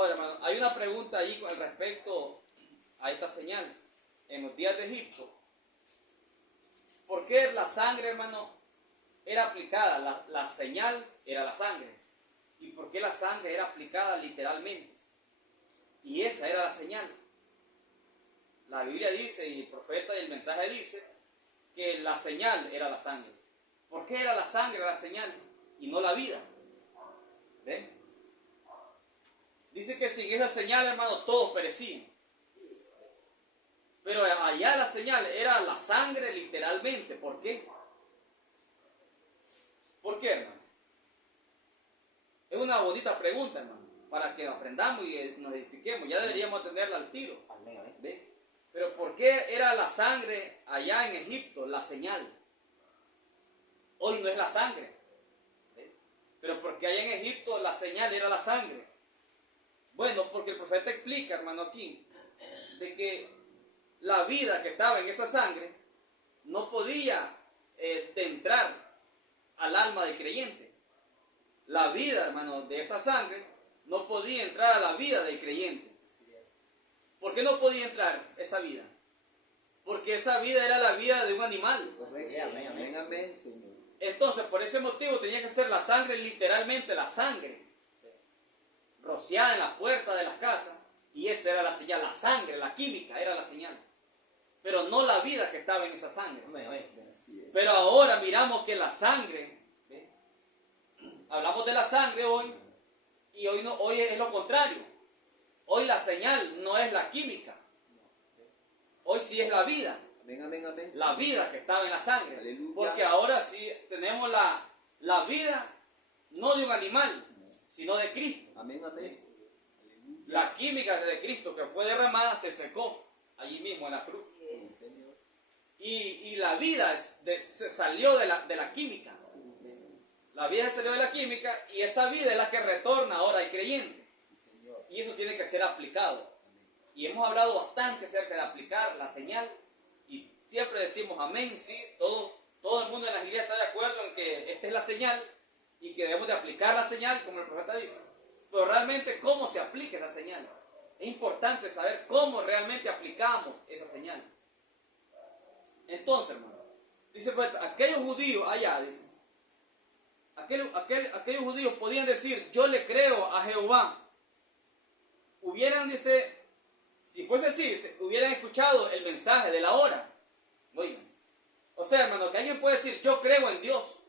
Ahora, hermano, hay una pregunta ahí con respecto a esta señal. En los días de Egipto, ¿por qué la sangre, hermano, era aplicada? La señal era la sangre. ¿Y por qué la sangre era aplicada literalmente? Y esa era la señal. La Biblia dice, y el profeta y el mensaje dice, que la señal era la sangre. ¿Por qué era la sangre la señal y no la vida? ¿Ven? Dice que sin esa señal, hermano, todos perecían. Pero allá la señal era la sangre literalmente. ¿Por qué? ¿Por qué, hermano? Es una bonita pregunta, hermano, para que aprendamos y nos edifiquemos. Ya deberíamos tenerla al tiro. ¿Ven? Pero ¿por qué era la sangre allá en Egipto la señal? Hoy no es la sangre. ¿Ven? Pero ¿por qué allá en Egipto la señal era la sangre? Bueno, porque el profeta explica, hermano, aquí, de que la vida que estaba en esa sangre no podía entrar al alma del creyente. La vida, hermano, de esa sangre no podía entrar a la vida del creyente. ¿Por qué no podía entrar esa vida? Porque esa vida era la vida de un animal. Entonces, por ese motivo tenía que ser la sangre, literalmente la sangre, rociada en las puertas de las casas. Y esa era la señal, la sangre, la química era la señal. Pero no la vida que estaba en esa sangre. Pero ahora miramos que la sangre, hablamos de la sangre hoy, y hoy es lo contrario. Hoy la señal no es la química. Hoy sí es la vida. La vida que estaba en la sangre. Aleluya. Porque ahora sí tenemos la vida no de un animal, sino de Cristo. La química de Cristo que fue derramada se secó allí mismo en la cruz. Y la vida se salió de la química. La vida salió de la química y esa vida es la que retorna ahora al creyente. Y eso tiene que ser aplicado. Y hemos hablado bastante acerca de aplicar la señal. Y siempre decimos amén, sí. Todo el mundo en la iglesia está de acuerdo en que esta es la señal y que debemos de aplicar la señal, como el profeta dice. Pero realmente, ¿cómo se aplica esa señal? Es importante saber cómo realmente aplicamos esa señal. Entonces, hermano, dice pues, aquellos judíos allá, dice, aquellos judíos podían decir, yo le creo a Jehová. Hubieran, dice, si fuese así, dice, hubieran escuchado el mensaje de la hora. Oigan, o sea, hermano, que alguien puede decir, yo creo en Dios,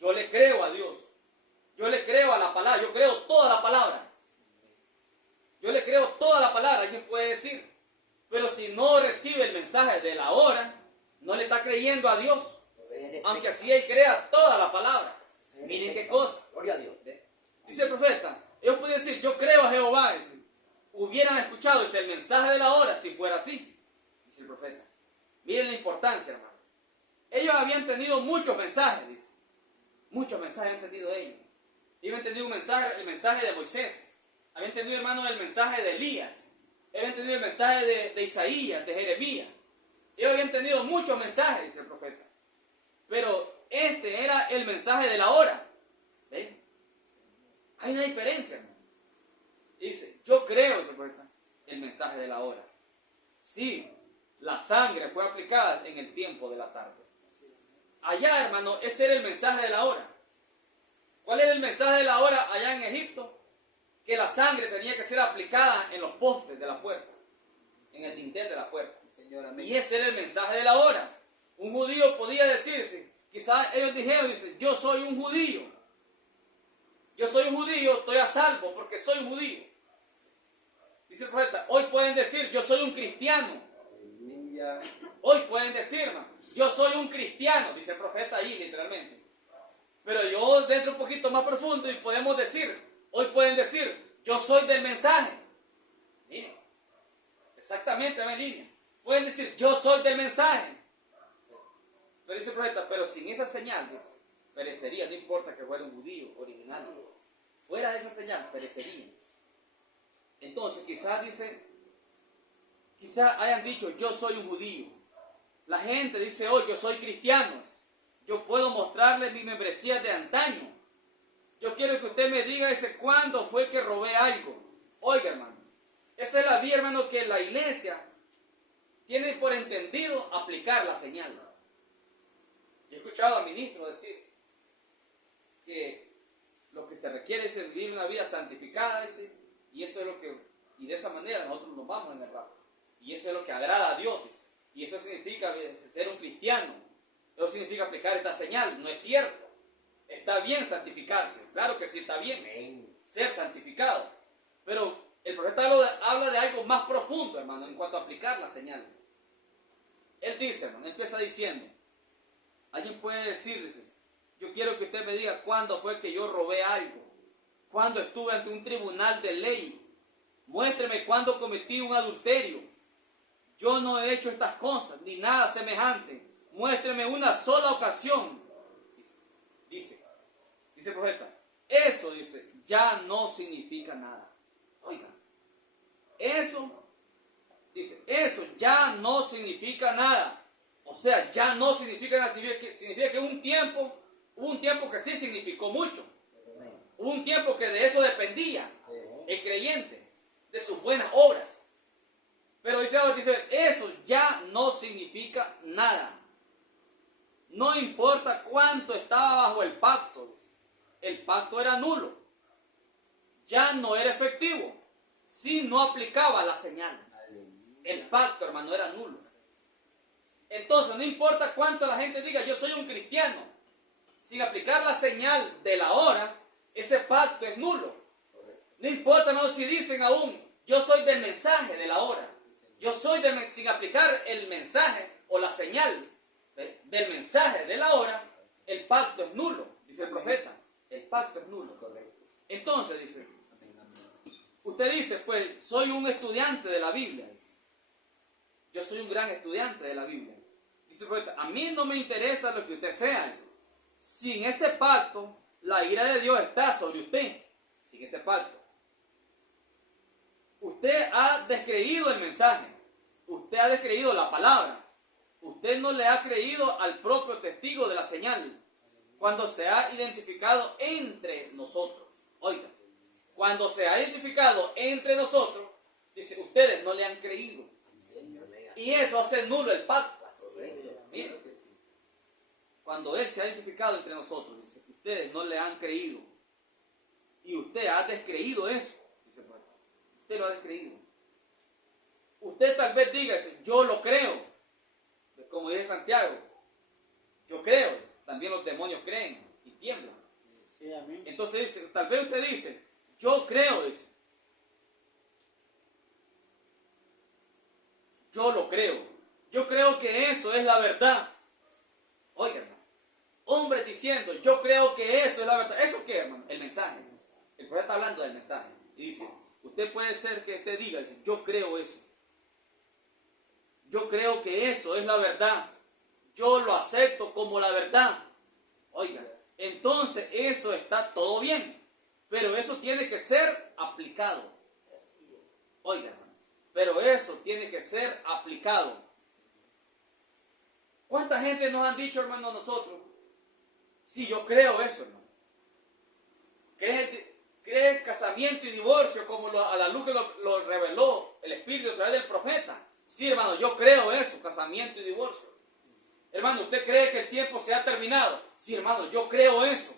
yo le creo a Dios, yo le creo a la palabra, yo creo toda la palabra. Yo le creo toda la palabra, alguien puede decir. Pero si no recibe el mensaje de la hora, no le está creyendo a Dios. Aunque así él crea toda la palabra. Miren qué cosa. Gloria a Dios. Dice el profeta, ellos pueden decir, yo creo a Jehová. Dice, hubieran escuchado dice, el mensaje de la hora si fuera así. Dice el profeta. Miren la importancia, hermano. Ellos habían tenido muchos mensajes, dice. Muchos mensajes han tenido ellos. Ellos habían tenido el mensaje de Moisés. Habían tenido, hermano, el mensaje de Elías. Habían tenido el mensaje de Isaías, de Jeremías. Ellos habían tenido muchos mensajes, dice el profeta. Pero este era el mensaje de la hora. ¿Ven? Hay una diferencia, hermano. Dice, yo creo, dice el profeta, el mensaje de la hora. Sí, la sangre fue aplicada en el tiempo de la tarde. Allá, hermano, ese era el mensaje de la hora. ¿Cuál era el mensaje de la hora allá en Egipto? Que la sangre tenía que ser aplicada en los postes de la puerta, en el dintel de la puerta. Y ese era el mensaje de la hora. Un judío podía decirse, quizás ellos dijeron, dice, yo soy un judío. Yo soy un judío, estoy a salvo porque soy un judío. Dice el profeta, hoy pueden decir, yo soy un cristiano. Hoy pueden decir, hermano, yo soy un cristiano, dice el profeta ahí literalmente. Pero yo dentro un poquito más profundo y podemos decir, hoy pueden decir, yo soy del mensaje. Miren, exactamente, en línea. Pueden decir, yo soy del mensaje. Pero dice el profeta, pero sin esa señal, dice, perecería, no importa que fuera un judío original. Fuera de esa señal, perecería. Entonces, quizás hayan dicho, yo soy un judío. La gente dice hoy, yo soy cristiano. Yo puedo mostrarle mi membresía de antaño. Yo quiero que usted me diga ese cuándo fue que robé algo. Oiga, hermano, esa es la vía, hermano, que la iglesia tiene por entendido aplicar la señal. Yo he escuchado a ministros decir que lo que se requiere es vivir una vida santificada, dice, y eso es lo que, y de esa manera nosotros nos vamos en el rapto. Y eso es lo que agrada a Dios, dice. Y eso significa ser un cristiano. Eso significa aplicar esta señal. No es cierto. Está bien santificarse. Claro que sí está bien ser santificado. Pero el profeta habla de algo más profundo, hermano, en cuanto a aplicar la señal. Él dice, hermano, empieza diciendo, alguien puede decir, dice, yo quiero que usted me diga cuándo fue que yo robé algo, cuándo estuve ante un tribunal de ley, muéstreme cuándo cometí un adulterio. Yo no he hecho estas cosas, ni nada semejante. Muéstreme una sola ocasión. Dice el profeta, eso, dice, ya no significa nada. Oigan, eso, dice, eso ya no significa nada. O sea, ya no significa nada, significa que hubo un tiempo que sí significó mucho. Hubo un tiempo que de eso dependía el creyente, de sus buenas obras. Pero dice, eso ya no significa nada. No importa cuánto estaba bajo el pacto. El pacto era nulo. Ya no era efectivo. Si no aplicaba la señal. El pacto, hermano, era nulo. Entonces, no importa cuánto la gente diga, yo soy un cristiano. Sin aplicar la señal de la hora, ese pacto es nulo. No importa, hermano, si dicen aún, yo soy del mensaje de la hora. Yo soy sin aplicar el mensaje o la señal del mensaje de la hora, el pacto es nulo, dice el profeta. El pacto es nulo. Entonces dice, usted dice, pues soy un estudiante de la Biblia. Dice. Yo soy un gran estudiante de la Biblia. Dice el profeta, a mí no me interesa lo que usted sea. Dice. Sin ese pacto, la ira de Dios está sobre usted. Sin ese pacto. Usted ha descreído el mensaje. Usted ha descreído la palabra. Usted no le ha creído al propio testigo de la señal. Cuando se ha identificado entre nosotros. Oiga, cuando se ha identificado entre nosotros, dice, ustedes no le han creído. Y eso hace nulo el pacto. Mira, cuando Él se ha identificado entre nosotros, dice, ustedes no le han creído. Y usted ha descreído eso. Dice, usted lo ha descreído. Usted tal vez diga, yo lo creo. Como dice Santiago, yo creo. También los demonios creen y tiemblan. Sí, amén. Entonces dice, tal vez usted dice, yo creo, dice. Yo lo creo. Yo creo que eso es la verdad. Oiga, hermano. Hombre diciendo, yo creo que eso es la verdad. ¿Eso qué, hermano? El mensaje. El profeta está hablando del mensaje. Y dice, usted puede ser que usted diga, dice, yo creo eso. Yo creo que eso es la verdad. Yo lo acepto como la verdad. Oiga, entonces eso está todo bien. Pero eso tiene que ser aplicado. Oiga, hermano. Pero eso tiene que ser aplicado. ¿Cuánta gente nos han dicho, hermano, nosotros? Sí, yo creo eso, hermano. ¿Crees casamiento y divorcio como a la luz que lo reveló el Espíritu a través del profeta? Sí, hermano, yo creo eso, casamiento y divorcio. Hermano, ¿usted cree que el tiempo se ha terminado? Sí, hermano, yo creo eso.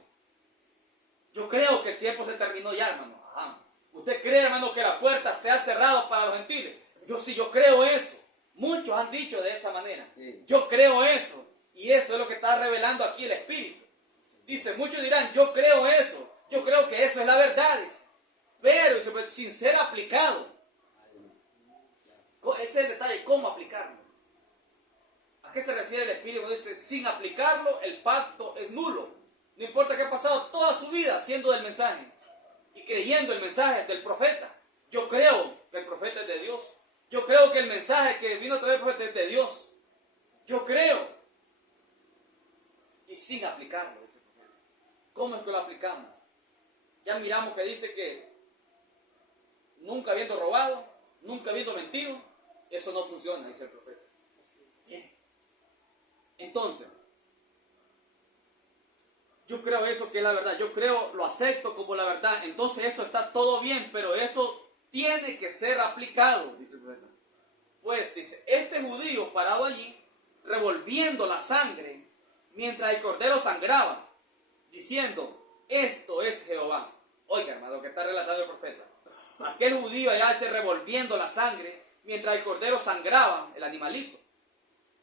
Yo creo que el tiempo se terminó ya, hermano. Ajá. ¿Usted cree, hermano, que la puerta se ha cerrado para los gentiles? Yo creo eso. Muchos han dicho de esa manera. Sí. Yo creo eso. Y eso es lo que está revelando aquí el Espíritu. Dice, muchos dirán, yo creo eso. Yo creo que eso es la verdad. Dice. Pero sin ser aplicado. Ese es el detalle, ¿cómo aplicarlo? ¿A qué se refiere el Espíritu cuando dice, sin aplicarlo, el pacto es nulo? No importa que ha pasado toda su vida siendo del mensaje y creyendo el mensaje del profeta. Yo creo que el profeta es de Dios. Yo creo que el mensaje que vino a traer el profeta es de Dios. Yo creo. Y sin aplicarlo, dice el profeta. ¿Cómo es que lo aplicamos? Ya miramos que dice que nunca habiendo robado, nunca habiendo mentido, eso no funciona, dice el profeta. Bien. Entonces, yo creo eso que es la verdad. Yo creo, lo acepto como la verdad. Entonces eso está todo bien, pero eso tiene que ser aplicado, dice el profeta. Pues, dice, este judío parado allí, revolviendo la sangre, mientras el cordero sangraba, diciendo, esto es Jehová. Oiga, hermano, lo que está relatando el profeta. Aquel judío allá se revolviendo la sangre, mientras el cordero sangraba, el animalito,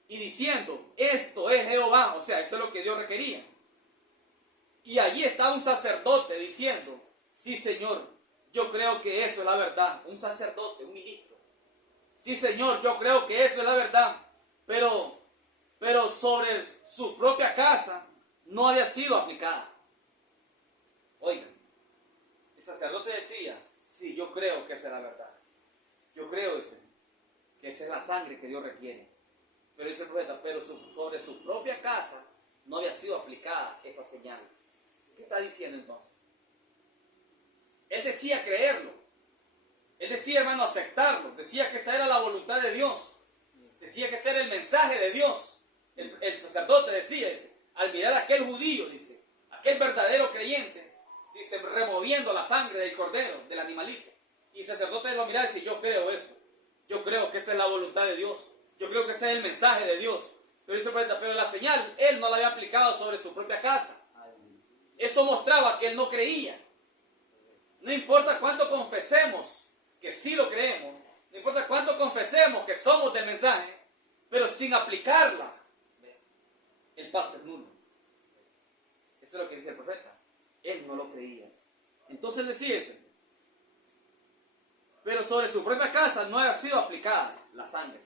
y diciendo, esto es Jehová. O sea, eso es lo que Dios requería. Y allí estaba un sacerdote diciendo, sí, Señor, yo creo que eso es la verdad. Un sacerdote, un ministro. Sí, Señor, yo creo que eso es la verdad. Pero sobre su propia casa no había sido aplicada. Oigan, el sacerdote decía, sí, yo creo que esa es la verdad. Yo creo que esa es la sangre que Dios requiere. Pero dice el profeta, pero sobre su propia casa no había sido aplicada esa señal. ¿Qué está diciendo entonces? Él decía creerlo. Él decía, hermano, aceptarlo. Decía que esa era la voluntad de Dios. Decía que ese era el mensaje de Dios. El sacerdote decía, dice, al mirar a aquel judío, dice, aquel verdadero creyente, dice, removiendo la sangre del cordero, del animalito. Y el sacerdote lo miraba y dice, yo creo eso. Yo creo que esa es la voluntad de Dios. Yo creo que ese es el mensaje de Dios. Pero dice, pero la señal, él no la había aplicado sobre su propia casa. Eso mostraba que él no creía. No importa cuánto confesemos que sí lo creemos, no importa cuánto confesemos que somos del mensaje, pero sin aplicarla, el pacto es nulo. Eso es lo que dice el profeta. Él no lo creía. Entonces decía eso. Pero sobre su propia casa no había sido aplicada la sangre.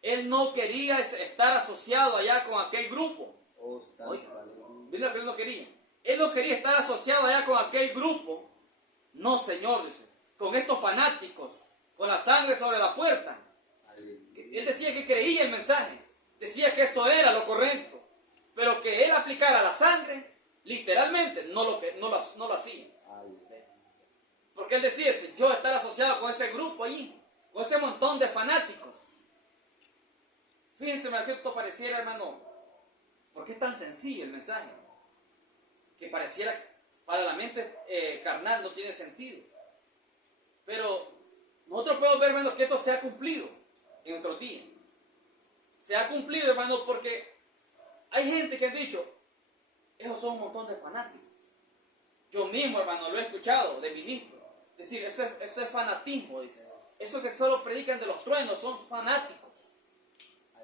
Él no quería estar asociado allá con aquel grupo. Oiga, mira lo que él no quería. Él no quería estar asociado allá con aquel grupo. No, Señor, dice, con estos fanáticos, con la sangre sobre la puerta. Él decía que creía el mensaje, decía que eso era lo correcto, pero que él aplicara la sangre, literalmente, no lo hacía. Porque él decía, yo estar asociado con ese grupo allí, con ese montón de fanáticos. Fíjense, que esto pareciera, hermano, ¿por qué es tan sencillo el mensaje? Que pareciera para la mente carnal no tiene sentido. Pero nosotros podemos ver, hermano, que esto se ha cumplido en nuestros días. Se ha cumplido, hermano, porque hay gente que ha dicho, esos son un montón de fanáticos. Yo mismo, hermano, lo he escuchado de ministros. Es decir, eso es fanatismo, dice. Esos que solo predican de los truenos son fanáticos.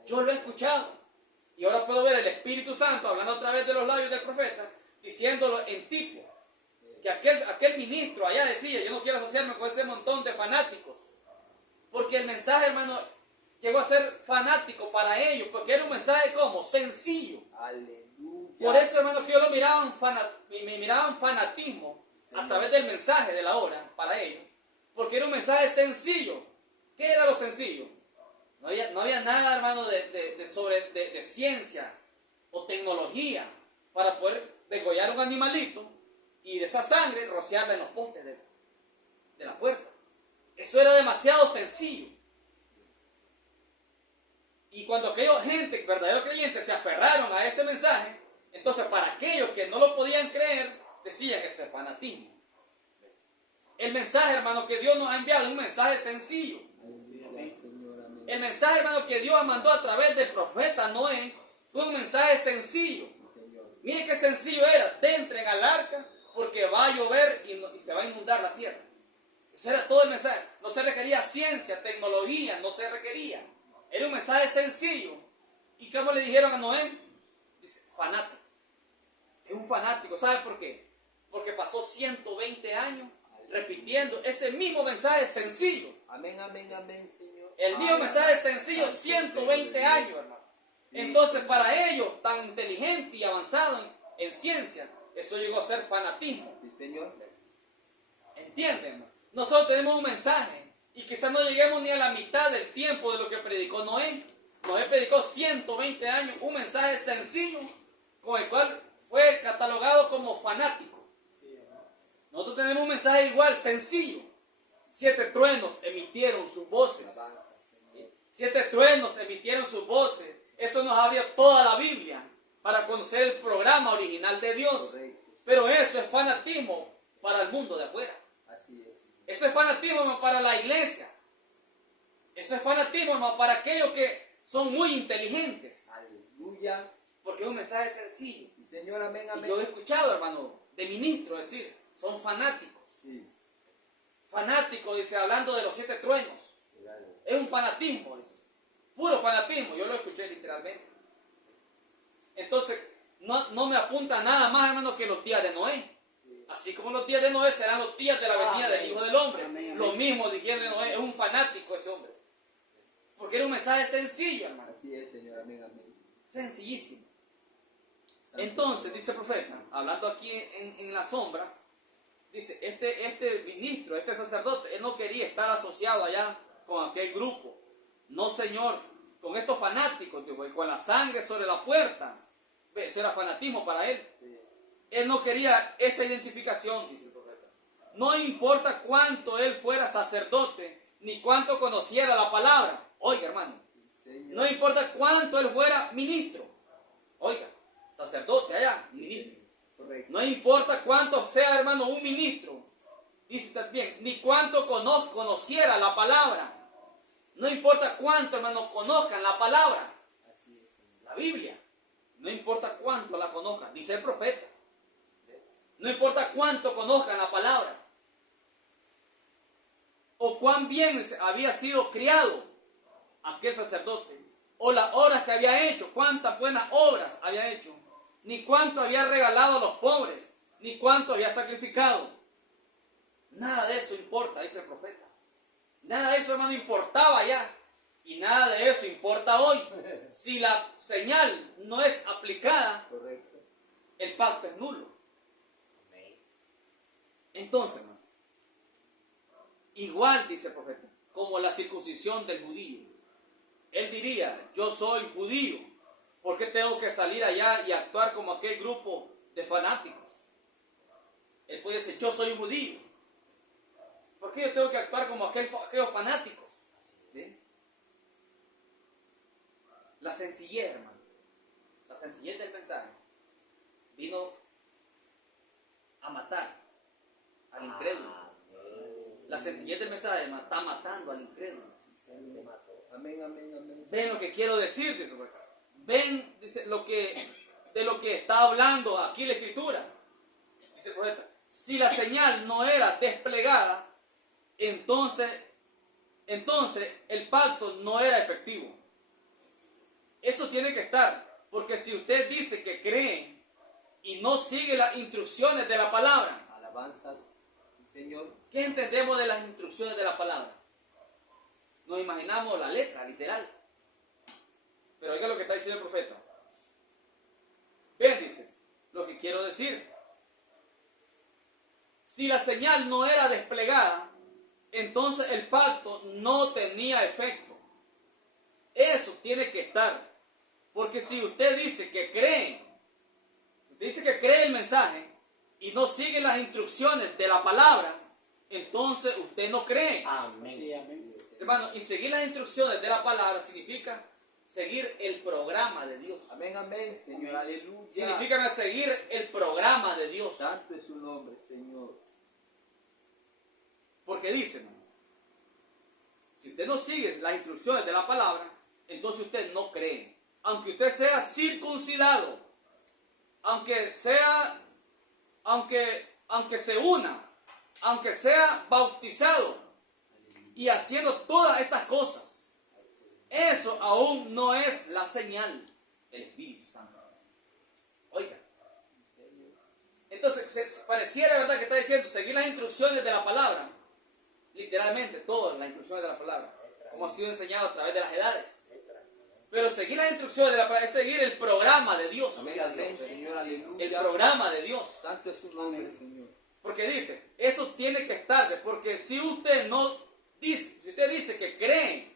Yo lo he escuchado. Y ahora puedo ver el Espíritu Santo hablando a través de los labios del profeta, diciéndolo en tipo. Que aquel ministro allá decía, yo no quiero asociarme con ese montón de fanáticos. Porque el mensaje, hermano, llegó a ser fanático para ellos. Porque era un mensaje como sencillo. Aleluya. Por eso, hermano, que ellos lo me miraban fanatismo a través del mensaje de la hora para ellos. Porque era un mensaje sencillo. ¿Qué era lo sencillo? No había nada, hermano, de ciencia o tecnología para poder degollar un animalito y de esa sangre rociarla en los postes de la puerta. Eso era demasiado sencillo. Y cuando aquellos gente, verdaderos creyentes, se aferraron a ese mensaje, entonces para aquellos que no lo podían creer, decían que eso es fanatismo. El mensaje, hermano, que Dios nos ha enviado es un mensaje sencillo. El mensaje, hermano, que Dios mandó a través del profeta Noé fue un mensaje sencillo. Mire qué sencillo era. Entren al arca porque va a llover y se va a inundar la tierra. Eso era todo el mensaje. No se requería ciencia, tecnología, no se requería. Era un mensaje sencillo. ¿Y cómo le dijeron a Noé? Dice, fanático. Es un fanático. ¿Sabe por qué? Porque pasó 120 años repitiendo ese mismo mensaje sencillo. Amén, amén, amén, Señor. El mismo mensaje sencillo 120 años, hermano. Entonces, para ellos, tan inteligente y avanzado en ciencia, eso llegó a ser fanatismo. Sí, Señor. ¿Entienden, hermano? Nosotros tenemos un mensaje y quizás no lleguemos ni a la mitad del tiempo de lo que predicó Noé. Noé predicó 120 años un mensaje sencillo con el cual fue catalogado como fanático. Nosotros tenemos un mensaje igual, sencillo. 7 truenos emitieron sus voces. 7 truenos emitieron sus voces. Eso nos abrió toda la Biblia para conocer el programa original de Dios. Pero eso es fanatismo para el mundo de afuera. Así es. Eso es fanatismo, hermano, para la iglesia. Eso es fanatismo, hermano, para aquellos que son muy inteligentes. Aleluya. Porque es un mensaje sencillo. Y Señor, amén, Y amén. yo he escuchado, hermano, de ministros decir, son fanáticos. Sí. Fanáticos, dice, hablando de los 7 truenos. Claro. Es un fanatismo, dice. Puro fanatismo, yo lo escuché literalmente. Entonces, no me apunta nada más, hermano, que los días de Noé. Así como los días de Noé serán los días de la venida del Hijo del Hombre. Amén, amén. Lo mismo dijeron de Noé, es un fanático ese hombre. Porque era un mensaje sencillo, hermano. Así es, Señor, amén, amén. Sencillísimo. Santo Entonces, dice el profeta, hablando aquí en la sombra, dice, este ministro, este sacerdote, él no quería estar asociado allá con aquel grupo. No, Señor, con estos fanáticos, con la sangre sobre la puerta. Eso era fanatismo para él. Sí. Él no quería esa identificación, dice el profeta. No importa cuánto él fuera sacerdote, ni cuánto conociera la palabra. Oiga, hermano, Señor. no importa cuánto él fuera ministro. Oiga, sacerdote allá, ministro. Correcto. No importa cuánto sea, hermano, un ministro. Dice también, ni cuánto conociera la palabra. No importa cuánto, hermano, conozcan la palabra. Así es, Señor. La Biblia. No importa cuánto la conozcan, dice el profeta. No importa cuánto conozcan la palabra. O cuán bien había sido criado aquel sacerdote. O las obras que había hecho. Cuántas buenas obras había hecho. Ni cuánto había regalado a los pobres. Ni cuánto había sacrificado. Nada de eso importa, dice el profeta. Nada de eso, hermano, importaba ya. Y nada de eso importa hoy. Si la señal no es aplicada, Correcto. el pacto es nulo. Amén. Entonces, hermano, igual dice el profeta, como la circuncisión del judío. Él diría, yo soy judío, ¿por qué tengo que salir allá y actuar como aquel grupo de fanáticos? Él puede decir, yo soy judío. ¿Por qué yo tengo que actuar como aquellos fanáticos? ¿Sí? La sencillez, hermano, la sencillez del mensaje vino a matar al incrédulo. La sencillez del mensaje, hermano, está matando al incrédulo. Amén, amén, amén. Ven lo que quiero decir, dice el profeta. Ven, dice, de lo que está hablando aquí la Escritura. Dice el profeta, si la señal no era desplegada, entonces el pacto no era efectivo. Eso tiene que estar, porque si usted dice que cree y no sigue las instrucciones de la palabra, Alabanzas, Señor. ¿qué entendemos de las instrucciones de la palabra? Nos imaginamos la letra, literal. Pero oiga lo que está diciendo el profeta. Ven, dice, lo que quiero decir. Si la señal no era desplegada, entonces el pacto no tenía efecto. Eso tiene que estar. Porque si usted dice que cree, usted dice que cree el mensaje y no sigue las instrucciones de la palabra, entonces usted no cree. Amén. Sí, amén. Hermano, y seguir las instrucciones de la palabra significa seguir el programa de Dios. Amén, amén, Señor. Aleluya. Significa seguir el programa de Dios. Santo es su nombre, Señor. Porque dice, hermano, si usted no sigue las instrucciones de la palabra, entonces usted no cree. Aunque usted sea circuncidado, aunque se una, aunque sea bautizado y haciendo todas estas cosas, eso aún no es la señal del Espíritu Santo. Oiga, entonces pareciera, ¿verdad?, que está diciendo seguir las instrucciones de la palabra. Literalmente todas las instrucciones de la palabra, como ha sido enseñado a través de las edades. Pero seguir las instrucciones de la palabra es seguir el programa de Dios. Amén, amén, Señor. Aleluya. El programa de Dios. Santo es su nombre, Señor. Porque dice, eso tiene que estar, porque si usted dice que cree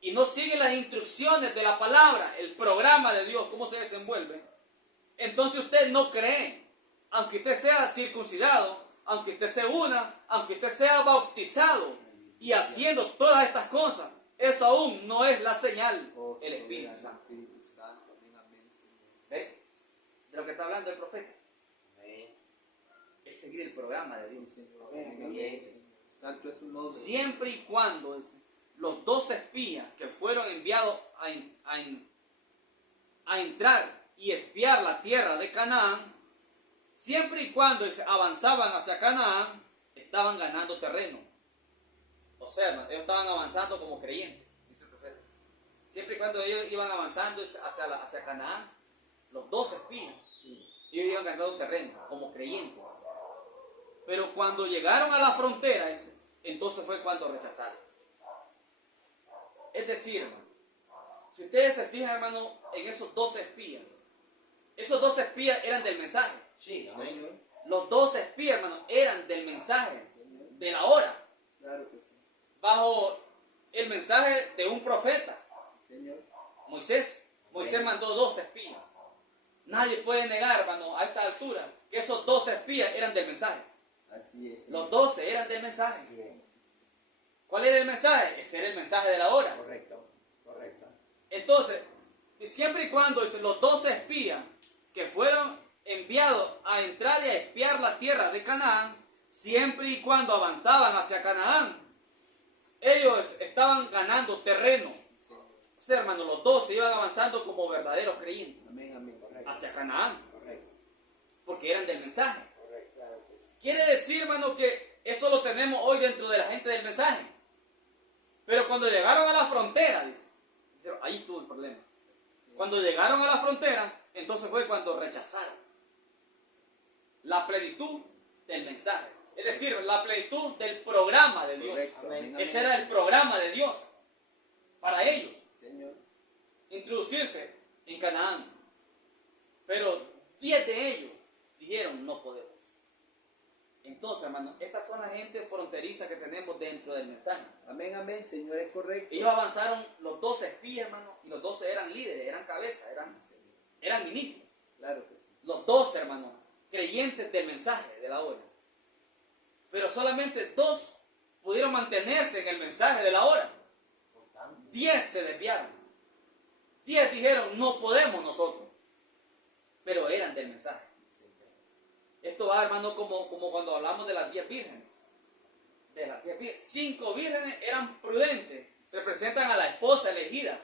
y no sigue las instrucciones de la palabra, el programa de Dios, cómo se desenvuelve, entonces usted no cree. Aunque usted sea circuncidado, aunque usted se una, aunque usted sea bautizado y haciendo todas estas cosas, eso aún no es la señal, el Espíritu Santo. Amén, amén, Señor. ¿Ve? De lo que está hablando el profeta. Amén. Es seguir el programa de Dios. Señor. Amén, Amén, amén. Señor. Santo es su nombre. Siempre y cuando los 12 espías que fueron enviados a entrar y espiar la tierra de Canaán, siempre y cuando avanzaban hacia Canaán, estaban ganando terreno. O sea, ellos estaban avanzando como creyentes, dice el profeta. Siempre y cuando ellos iban avanzando hacia Canaán, los 12 espías, ellos iban ganando terreno como creyentes. Pero cuando llegaron a la frontera, entonces fue cuando rechazaron. Es decir, hermano, si ustedes se fijan, hermano, en esos 12 espías eran del mensaje. Sí, Señor. Los 12 espías, hermano, eran del mensaje, de la hora. Claro que sí. Bajo el mensaje de un profeta, Señor. Moisés. Moisés mandó 12 espías. Nadie puede negar, hermano, a esta altura, que esos 12 espías eran del mensaje. Así es. Los 12 eran del mensaje. Así es. ¿Cuál era el mensaje? Ese era el mensaje de la hora. Correcto. Entonces, siempre y cuando los 12 espías que fueron enviados a entrar y a espiar la tierra de Canaán, siempre y cuando avanzaban hacia Canaán, ellos estaban ganando terreno. O sea, hermano, los 12 iban avanzando como verdaderos creyentes. Amén, correcto. Hacia Canaán. Correcto. Porque eran del mensaje. Correcto. Quiere decir, hermano, que eso lo tenemos hoy dentro de la gente del mensaje. Pero cuando llegaron a la frontera, dice, ahí estuvo el problema. Cuando llegaron a la frontera, entonces fue cuando rechazaron la plenitud del mensaje. Es decir, la plenitud del programa de Dios. Correcto. Amén. Ese era el programa de Dios para ellos. Señor. Introducirse en Canaán. Pero 10 de ellos dijeron, no podemos. Entonces, hermano, estas son la gente fronteriza que tenemos dentro del mensaje. Amén, Señor, es correcto. Ellos avanzaron los 12 espías, hermano, y los 12 eran líderes, eran cabezas, eran ministros. Claro que sí. Los 12, hermano, creyentes del mensaje de la hora. Pero solamente 2 pudieron mantenerse en el mensaje de la hora. 10 se desviaron. 10 dijeron, no podemos nosotros. Pero eran del mensaje. Esto va, hermano, como cuando hablamos de las 10 vírgenes. De las 10 vírgenes. 5 vírgenes eran prudentes. Representan a la esposa elegida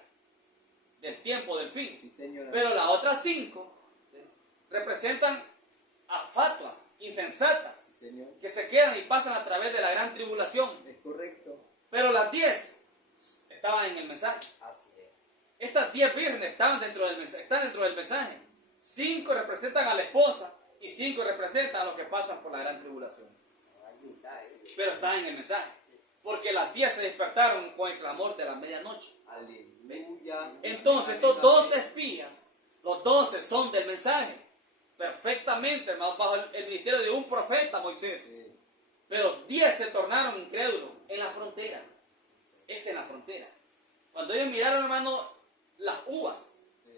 del tiempo, del fin. Sí, señor. Pero las otras 5 representan a fatuas, insensatas, Sí, señor. que se quedan y pasan a través de la gran tribulación. Es correcto. Pero las 10 estaban en el mensaje. Así es. Estas 10 vírgenes estaban están dentro del mensaje. 5 representan a la esposa y 5 representan a los que pasan por la gran tribulación. Pero están en el mensaje. Porque las 10 se despertaron con el clamor de la medianoche. Aleluya. Entonces estos 12 espías, los 12 son del mensaje. Perfectamente, hermano, bajo el ministerio de un profeta, Moisés. Sí. Pero 10 se tornaron incrédulos en la frontera. Es en la frontera. Cuando ellos miraron, hermano, las uvas.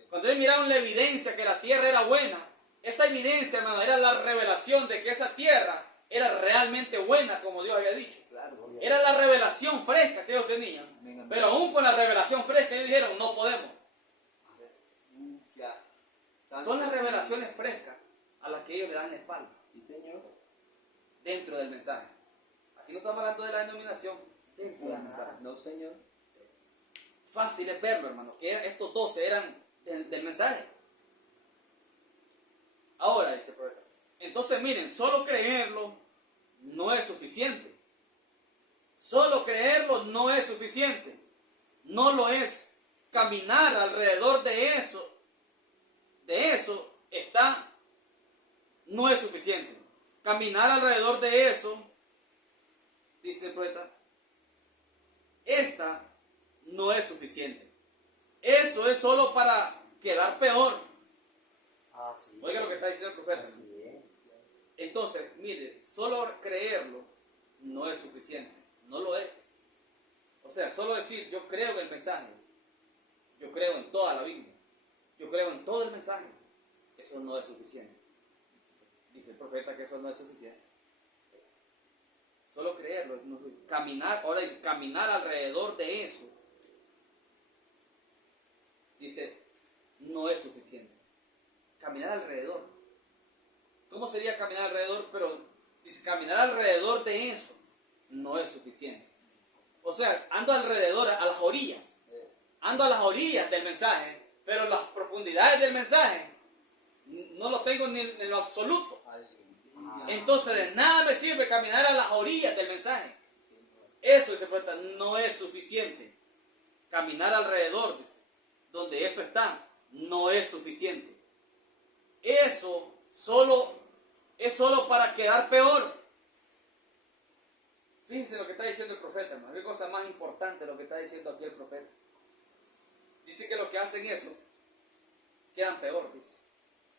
Cuando ellos miraron la evidencia que la tierra era buena. Esa evidencia, hermano, era la revelación de que esa tierra era realmente buena, como Dios había dicho. Claro. Era la revelación fresca que ellos tenían. Amén. Pero aún con la revelación fresca, ellos dijeron, no podemos. Aleluya. Son las revelaciones frescas a las que ellos le dan la espalda. Sí, señor. Dentro del mensaje. Aquí no estamos hablando de la denominación. Dentro del mensaje. No, señor. Fácil es verlo, hermano, que estos 12 eran del mensaje. Ahora, dice el profeta. Entonces, miren, solo creerlo no es suficiente. Solo creerlo no es suficiente. No lo es. Caminar alrededor de eso no es suficiente. Caminar alrededor de eso, dice el profeta, esta no es suficiente. Eso es solo para quedar peor. Oiga lo que está diciendo el profeta. Entonces, mire, solo creerlo no es suficiente. No lo es. O sea, solo decir, yo creo en el mensaje. Yo creo en toda la Biblia. Yo creo en todo el mensaje. Eso no es suficiente. Dice el profeta que eso no es suficiente. Solo creerlo. Caminar, ahora dice, caminar alrededor de eso. Dice, no es suficiente. Caminar alrededor. ¿Cómo sería caminar alrededor? Pero dice, caminar alrededor de eso no es suficiente. O sea, ando alrededor, a las orillas. Ando a las orillas del mensaje, pero las profundidades del mensaje no lo tengo ni en lo absoluto. Entonces de nada me sirve caminar a las orillas del mensaje. Eso, dice el profeta, no es suficiente. Caminar alrededor, dice, donde eso está, no es suficiente. Eso es solo para quedar peor. Fíjense lo que está diciendo el profeta, hermano. Qué cosa más importante lo que está diciendo aquí el profeta. Dice que los que hacen eso quedan peor, dice.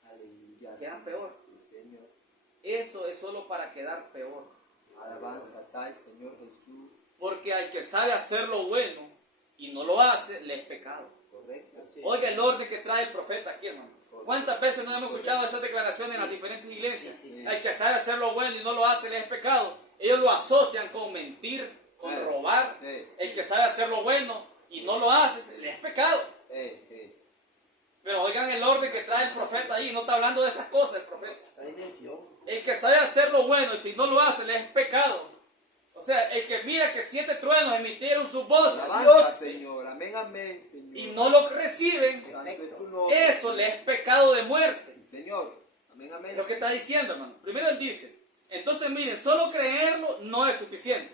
Aleluya. Quedan peor. Sí, Señor. Eso es solo para quedar peor. Alabanzas al Señor Jesús. Porque al que sabe hacer lo bueno y no lo hace, le es pecado. Correcto. Oiga el orden que trae el profeta aquí, hermano. ¿Cuántas veces no hemos escuchado esas declaraciones en las diferentes iglesias? Al que sabe hacer lo bueno y no lo hace, le es pecado. Ellos lo asocian con mentir, con robar. El que sabe hacer lo bueno y no lo hace, le es pecado. Pero oigan el orden que trae el profeta ahí. No está hablando de esas cosas el profeta. El que sabe hacer lo bueno y si no lo hace, le es pecado. O sea, el que mira que 7 truenos emitieron sus voces, Alabanza, Señor. Amén, amén, Señor. y no lo reciben, Santo es tu nombre. eso le es pecado de muerte. Señor. Amén, amén. Es lo que está diciendo, hermano. Primero él dice, entonces miren, solo creerlo no es suficiente.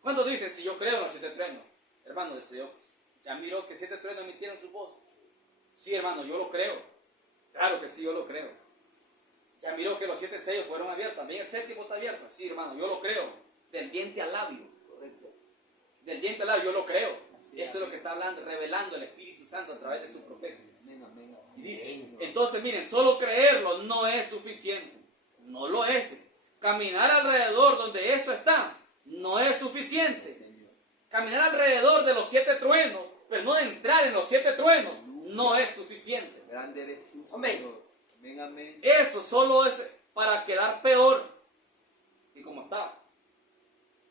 Cuando dice, si yo creo en los 7 truenos, hermano, dice yo, ya miró que 7 truenos emitieron su voz. Sí, hermano, yo lo creo. Claro que sí, yo lo creo. Ya miró que los 7 sellos fueron abiertos, también el 7º está abierto. Sí, hermano, yo lo creo. Del diente al labio. Correcto. Del diente al labio, yo lo creo. Así Eso es lo que está hablando, revelando el Espíritu Santo a través de su profeta. Amén, amén, amén. Y dice, entonces miren, solo creerlo no es suficiente. No lo es. Caminar alrededor donde eso está no es suficiente. Señor. Caminar alrededor de los 7 truenos, pero no entrar en los 7 truenos, no es suficiente. Grande eres tú, Amén. Señor. Amén, amén. Eso solo es para quedar peor y como está.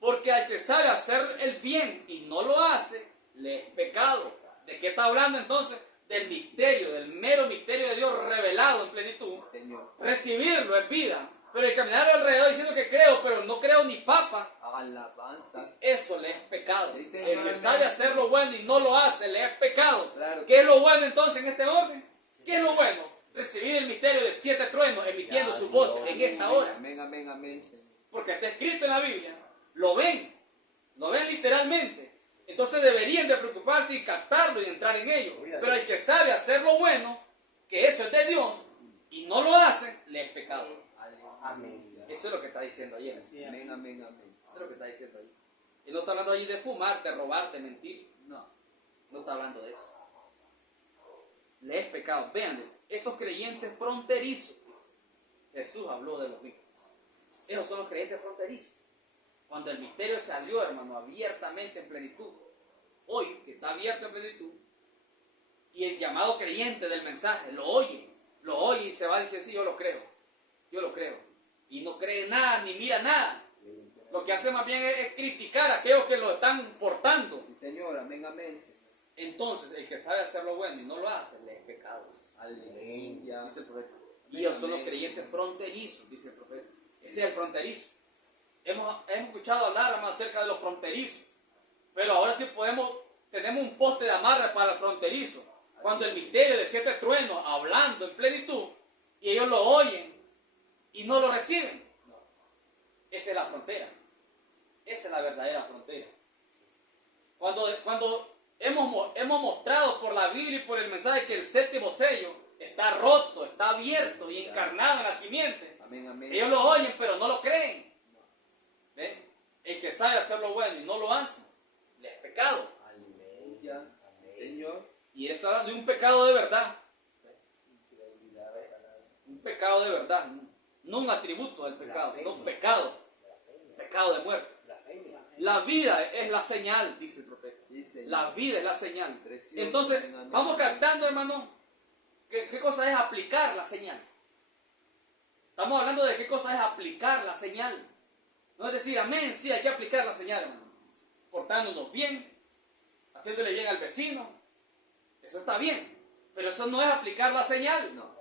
Porque al que sabe hacer el bien y no lo hace, le es pecado. ¿De qué está hablando entonces? Del misterio, del mero misterio de Dios revelado en plenitud. Señor. Recibirlo es vida. Pero el caminar alrededor diciendo que creo, pero no creo ni papa, Alabanza. eso le es pecado. Sí, El Señor. que sabe hacer lo bueno y no lo hace, le es pecado. Claro. ¿Qué es lo bueno entonces en este orden? ¿Qué es lo bueno? Recibir el misterio de 7 truenos emitiendo su voz en esta hora. Amén, amén, amén, Señor. Porque está escrito en la Biblia. Lo ven literalmente. Entonces deberían de preocuparse y captarlo y entrar en ello. Pero el que sabe hacer lo bueno, que eso es de Dios, y no lo hace, le es pecado. Amén. Eso es lo que está diciendo ahí. Amén, amén, amén. Eso es lo que está diciendo ahí. Y no está hablando ahí de fumar, de robar, de mentir. No está hablando de eso. Le es pecado. Vean, esos creyentes fronterizos. Jesús habló de los mismos. Esos son los creyentes fronterizos. Cuando el misterio salió, hermano, abiertamente en plenitud. Hoy, que está abierto en plenitud, y el llamado creyente del mensaje lo oye y se va a decir, sí, yo lo creo. Y no cree nada, ni mira nada. Lo que hace más bien es criticar a aquellos que lo están portando. Sí, Señor. Amén, amén, Señor. Entonces, el que sabe hacer lo bueno y no lo hace, le es pecado. Aleluya. Dice el profeta. Y ellos son los creyentes fronterizos, dice el profeta. Ese es el fronterizo. Hemos escuchado hablar más acerca de los fronterizos. Pero ahora sí tenemos un poste de amarre para el fronterizo. Cuando el misterio de 7 truenos, hablando en plenitud, y ellos lo oyen y no lo reciben. Esa es la frontera. Esa es la verdadera frontera. Cuando hemos mostrado por la Biblia y por el mensaje que el 7º sello está roto, está abierto y encarnado en la simiente. Amén, amén. Ellos lo oyen, pero no lo creen. ¿Ven? El que sabe hacer lo bueno y no lo hace, le es pecado. Aleluya. Señor. Y él está hablando de un pecado de verdad. Un pecado de verdad. No un atributo del pecado, sino un pecado. Pecado de muerte. La vida es la señal, dice el profeta. La vida es la señal. Entonces, vamos captando, hermano, ¿qué cosa es aplicar la señal? Estamos hablando de qué cosa es aplicar la señal. No es decir, amén, sí, hay que aplicar la señal, hermano. Portándonos bien, haciéndole bien al vecino. Eso está bien. Pero eso no es aplicar la señal. No.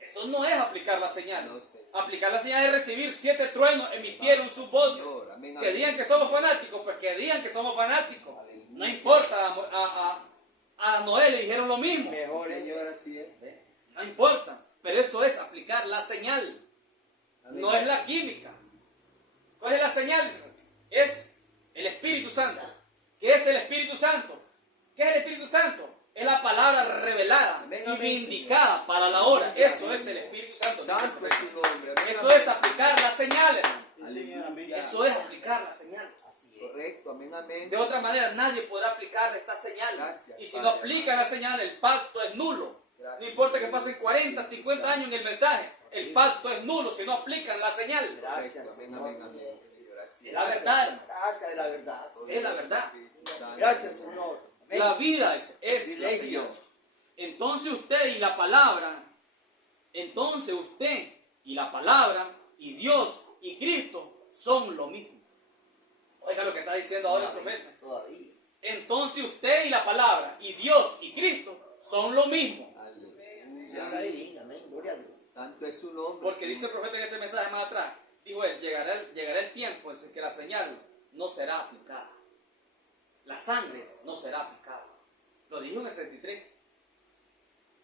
Eso no es aplicar la señal. No sé. Aplicar la señal es recibir 7 truenos emitieron sus voces. Señor, amén, Que amén. digan que somos fanáticos, pues que digan que somos fanáticos. No importa, a Noé le dijeron lo mismo. Mejor, Señor, así es. No importa, pero eso es aplicar la señal. Amén. No es la química. ¿Cuál es la señal? Es el Espíritu Santo. ¿Qué es el Espíritu Santo? ¿Qué es el Espíritu Santo? Es la palabra revelada Amén, y amén, vindicada para la hora. Eso es el Espíritu Santo. Santo es su nombre. Amén, Eso amén. es aplicar la señal, hermano. Aleluya. Eso es aplicar la señal. Correcto, amén, amén. De otra manera, nadie podrá aplicar esta señal. Gracias, Y si no Padre. aplica la señal, el pacto es nulo. Gracias. No importa que pasen 40, 50 años en el mensaje, el pacto es nulo si no aplican la señal. Gracias, amén, amén, amén. Señor, así Es la verdad, hermano. Gracias es la verdad. Es la verdad. Gracias, Señor. Amén. La vida es la Silencio. señal. Entonces usted y la palabra, y Dios y Cristo son lo mismo. Oiga lo que está diciendo ahora el profeta. Todavía. Entonces usted y la palabra, y Dios y Cristo son lo mismo. Señor, ahí, amén. Gloria a Dios. Santo es su nombre. Porque dice el profeta en este mensaje más atrás, dijo él, llegará el tiempo en que la señal no será aplicada. La sangre no será aplicada. Lo dijo en el 63.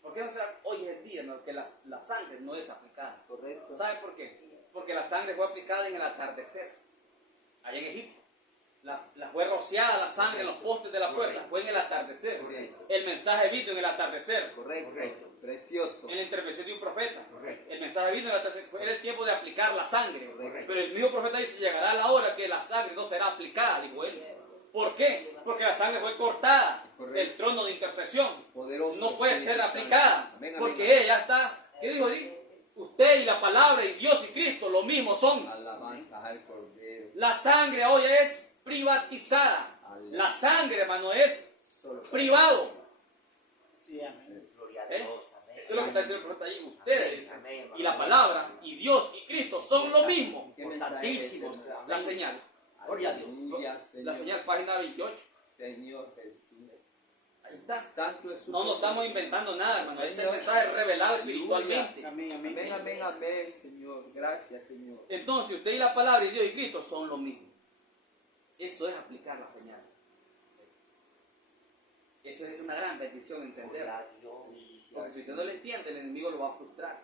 ¿Por qué no será hoy es el día en el que la sangre no es aplicada? Correcto. ¿Sabe por qué? Porque la sangre fue aplicada en el atardecer, allá en Egipto. La fue rociada la sangre en los postes de la puerta, fue en el atardecer. Correcto. El mensaje vino en el atardecer. Correcto. Precioso. En la intervención de un profeta. Correcto. El mensaje vino en el atardecer. Era el tiempo de aplicar la sangre. Correcto. Pero el mismo profeta dice, llegará la hora que la sangre no será aplicada, dijo él. ¿Por qué? Porque la sangre fue cortada Correcto. del trono de intercesión. Poderoso. No puede ser Espíritu aplicada. Santo. Amén, amén, Porque amén. ella está, ¿qué dijo ahí? Usted y la palabra y Dios y Cristo lo mismo son. Alabanza al Cordero. La sangre hoy es privatizada. La sangre, hermano, es Solo privado. Sí, amén. Gloria a ¿Eh? Dios. Amén. Eso es lo que está diciendo el profeta ahí. Ustedes Amén, amén. y la palabra y Dios y Cristo son lo mismo. ¿Qué mensaje es ese, Importantísimos. hermano? La señal. Gloria a Dios. Aleluya, La Señor. señal, página 28. Señor Jesús. Ahí está. Santo es su No nos nombre. estamos inventando nada, hermano. Ese Señor. mensaje revelado espiritualmente. Amén, amén. Amén, amén, amén, Señor. Gracias, Señor. Entonces, usted y la palabra y Dios y Cristo son lo mismo. Eso es aplicar la señal. Eso es una gran bendición entender. Gloria a Dios. Porque si usted no le entiende, el enemigo lo va a frustrar.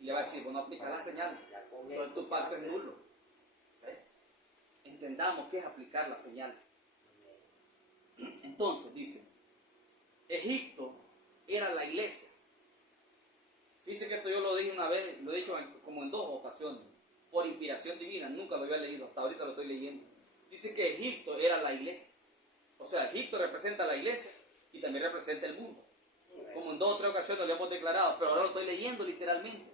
Y le va a decir, bueno, aplica la señal. Entonces tu pacto es nulo. ¿Ves? Entendamos qué es aplicar la señal. Entonces, dice, Egipto era la iglesia. Dice que esto yo lo dije una vez, lo he dicho como en 2 ocasiones, por inspiración divina, nunca lo había leído, hasta ahorita lo estoy leyendo. Dice que Egipto era la iglesia. O sea, Egipto representa a la iglesia y también representa el mundo. Como en 2 o 3 ocasiones lo hemos declarado, pero ahora lo estoy leyendo literalmente.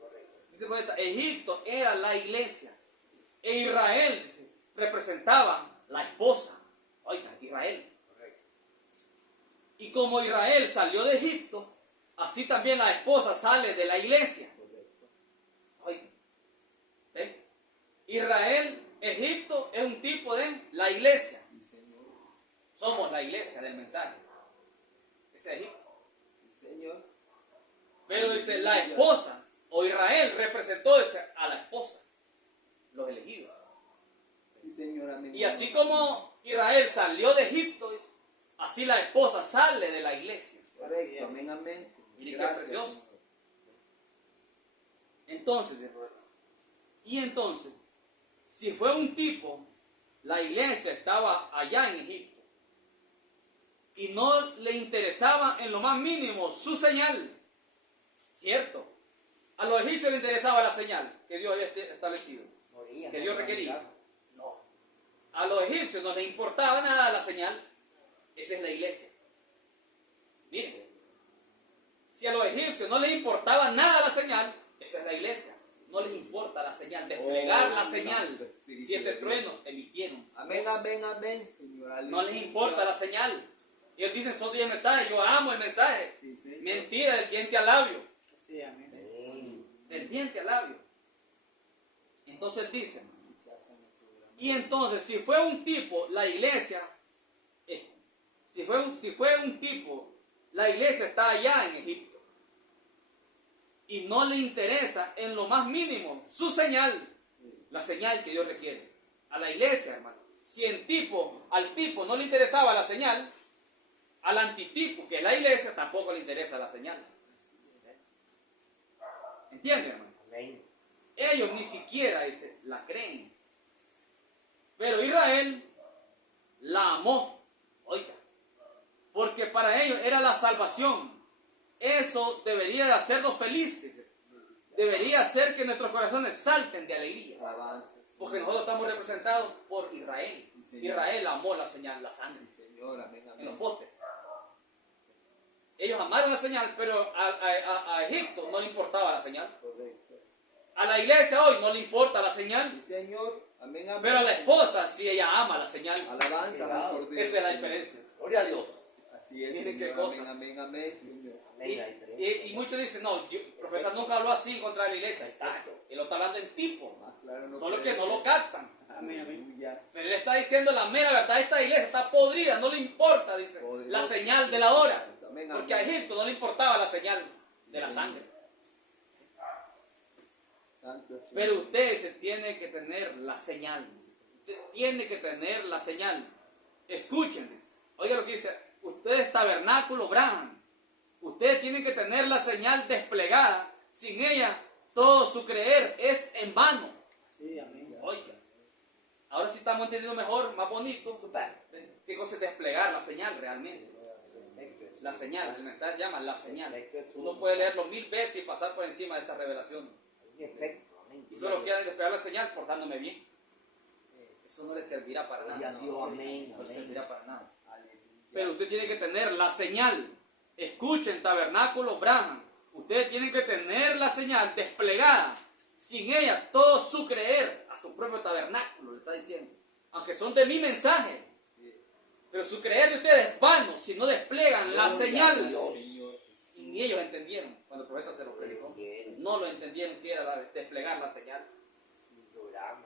Dice el profeta, Egipto era la iglesia. E Israel, dice, representaba la esposa. Oiga, Israel. Y como Israel salió de Egipto, así también la esposa sale de la iglesia. Oiga, ¿eh? Israel, Egipto es un tipo de la iglesia. Sí, Señor. Somos la iglesia del mensaje. Ese es Egipto. Sí, Señor. Pero dice la esposa, o Israel representó a la esposa, los elegidos. Sí, Señor. Amén. Y así como Israel salió de Egipto, dice, así la esposa sale de la iglesia. Correcto. Amén, amén. Mire qué Gracias, precioso. Señor. Entonces, si fue un tipo, la iglesia estaba allá en Egipto y no le interesaba en lo más mínimo su señal, ¿cierto? A los egipcios les interesaba la señal que Dios había establecido, que Dios requería. No. A los egipcios no les importaba nada la señal. Esa es la iglesia. Miren, si a los egipcios no les importaba nada la señal, esa es la iglesia. No les importa la señal, desplegar la señal. 7 truenos emitieron. Amén, amén, amén, Señor. No les importa la señal. Ellos dicen, son 10 mensajes, yo amo el mensaje. Sí, Señor. Mentira, del diente al labio. Sí, amén. Del diente al labio. Entonces dicen, y entonces si fue un tipo, la iglesia, si fue un tipo, la iglesia está allá en Egipto. Y no le interesa en lo más mínimo su señal, la señal que Dios requiere. A la iglesia, hermano, si al tipo no le interesaba la señal, al antitipo, que es la iglesia, tampoco le interesa la señal. ¿Entienden, hermano? Amén. Ellos ni siquiera la creen. Pero Israel la amó. Oiga, porque para ellos era la salvación. Eso debería de hacernos felices. Debería hacer que nuestros corazones salten de alegría. Alabanza. Porque nosotros estamos representados por Israel. Señor. Israel amó la señal, la sangre, Señor, amén, en los amén. postes. Ellos amaron la señal, pero a Egipto no le importaba la señal. Correcto. A la iglesia hoy no le importa la señal. Sí, Señor, amén, amén. Pero a la esposa, si ella ama la señal, Alabanza, amén, por Dios, esa es la Señor. diferencia. Gloria a Dios. Así es, Miren Señor, qué cosa. amén, amén, amén, Señor. Amén, la diferencia. Y muchos dicen, no, el profeta nunca habló así contra la iglesia. Exacto. Él lo está hablando en tipo, Más claro no solo puede que no ser. lo captan. Amén, amén. Aleluya. Pero él está diciendo la mera verdad, esta iglesia está podrida, no le importa, dice, Poderoso. la señal de la hora. Amén, Porque a amén. Egipto no le importaba la señal de la sangre. Santo es tu Pero nombre. usted se tiene que tener la señal. Usted tiene que tener la señal. Escuchen. Oiga lo que dice. Usted es tabernáculo Brahman. Usted tiene que tener la señal desplegada. Sin ella, todo su creer es en vano. Sí, amén. Oiga. Ahora sí estamos entendiendo mejor, más bonito. Super. ¿Qué cosa es desplegar la señal realmente? La señal. El mensaje se llama la señal. Uno puede leerlo 1000 veces y pasar por encima de esta revelación. Un efecto. Amén. Y solo quieren desplegar la señal portándome bien. Eso no le servirá para Gloria nada. a Dios, No, amén, no le amén. servirá para nada. Aleluya. Pero usted tiene que tener la señal. Escuchen, tabernáculo Brahman. Ustedes tienen que tener la señal desplegada. Sin ella, todo su creer a su propio tabernáculo, le está diciendo. Aunque son de mi mensaje. Pero su creer de ustedes es vano si no desplegan la señal. Señor. Y ni ellos entendieron cuando el profeta se lo predicó. No lo entendieron que era desplegar la señal. Programa.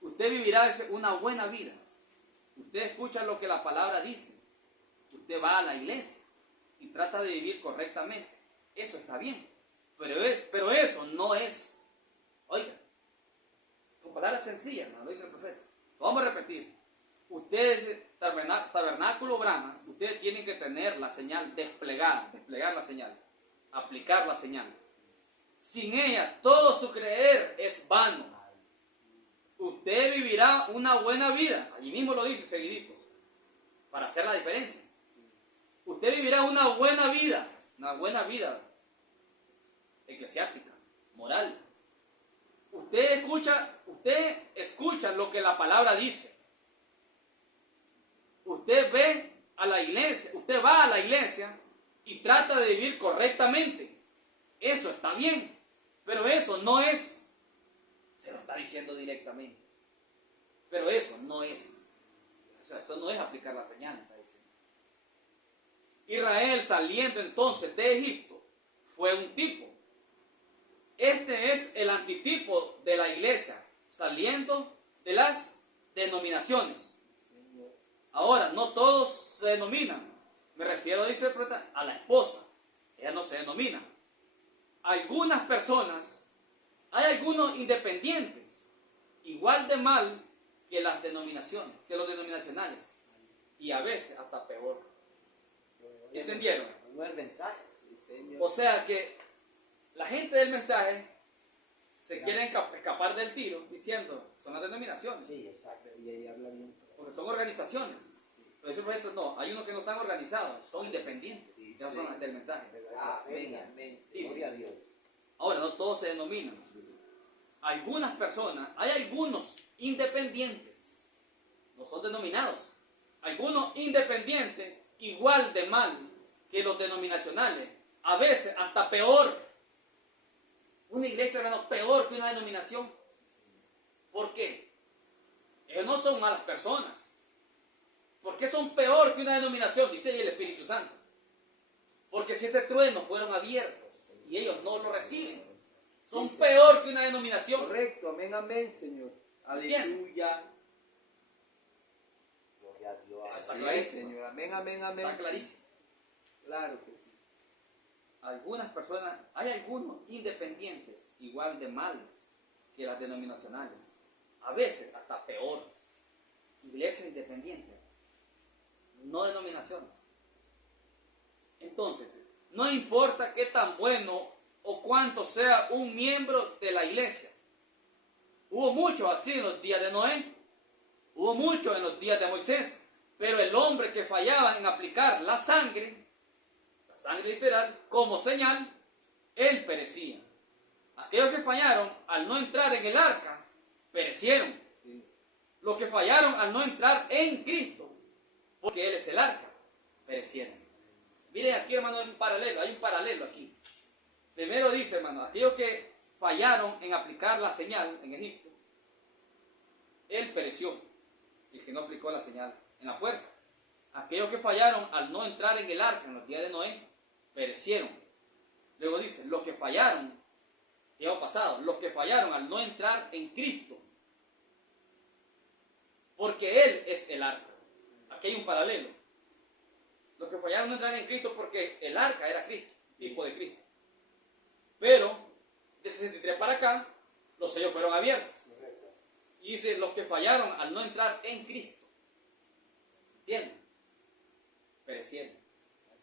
Usted vivirá una buena vida. Usted escucha lo que la palabra dice. Usted va a la iglesia y trata de vivir correctamente. Eso está bien. Pero eso no es. Oiga, con palabras sencillas, ¿no? Lo dice el profeta. Lo vamos a repetir. Ustedes, tabernáculo Brahma, ustedes tienen que tener la señal desplegada, desplegar la señal, aplicar la señal. Sin ella, todo su creer es vano. Usted vivirá una buena vida. Allí mismo lo dice seguidito. Para hacer la diferencia. Usted vivirá una buena vida eclesiástica, moral. Usted escucha lo que la palabra dice. Usted va a la iglesia y trata de vivir correctamente. Eso está bien, pero eso no es, se lo está diciendo directamente, pero eso no es, o sea, eso no es aplicar la señal, está diciendo. Israel saliendo entonces de Egipto fue un tipo. Este es el antitipo de la iglesia, saliendo de las denominaciones. Ahora, no todos se denominan. Me refiero, dice el profeta, a la esposa. Ella no se denomina. Algunas personas, hay algunos independientes, igual de mal que las denominaciones, que los denominacionales. Y a veces hasta peor. ¿Entendieron? Un buen mensaje. Sí, Señor. O sea que la gente del mensaje se quieren escapar del tiro diciendo, son las denominaciones. Sí, exacto. Y ahí habla bien. Porque son organizaciones. Pero eso, por eso no, hay unos que no están organizados, son independientes. Sí, Ya sí. son del mensaje. Amén, amén. Sí, sí. Gloria a Dios. Ahora, no todos se denominan. Algunas personas, hay algunos independientes, no son denominados. Algunos independientes, igual de mal que los denominacionales, a veces hasta peor. Una iglesia, hermano, peor que una denominación. ¿Por qué? Ellos no son malas personas. ¿Por qué son peor que una denominación? Dice el Espíritu Santo. Porque 7 truenos fueron abiertos y ellos no lo reciben. Son Sí, sí. peor que una denominación. Correcto, amén, amén, Señor. Aleluya. Gloria a Dios. Eso está Así es, clarísimo. Señor. Amén, amén, amén. Está clarísimo. Claro que sí. algunas personas, hay algunos independientes igual de malos que las denominacionales, a veces hasta peores. Iglesias independientes, no denominaciones. Entonces, no importa qué tan bueno o cuánto sea un miembro de la iglesia. Hubo muchos así en los días de Noé, hubo muchos en los días de Moisés, pero el hombre que fallaba en aplicar la sangre literal, como señal, él perecía. Aquellos que fallaron al no entrar en el arca, perecieron. Los que fallaron al no entrar en Cristo, porque Él es el arca, perecieron. Miren aquí, hermano, hay un paralelo aquí. Primero dice, hermano, aquellos que fallaron en aplicar la señal en Egipto, él pereció, el que no aplicó la señal en la puerta. Aquellos que fallaron al no entrar en el arca en los días de Noé, perecieron. Luego dice, los que fallaron, ¿qué ha pasado? Los que fallaron al no entrar en Cristo, porque Él es el arca. Aquí hay un paralelo. Los que fallaron no entrar en Cristo porque el arca era Cristo, tipo de Cristo. Pero, de 63 para acá, los sellos fueron abiertos. Y dice, los que fallaron al no entrar en Cristo, ¿entienden? Perecieron.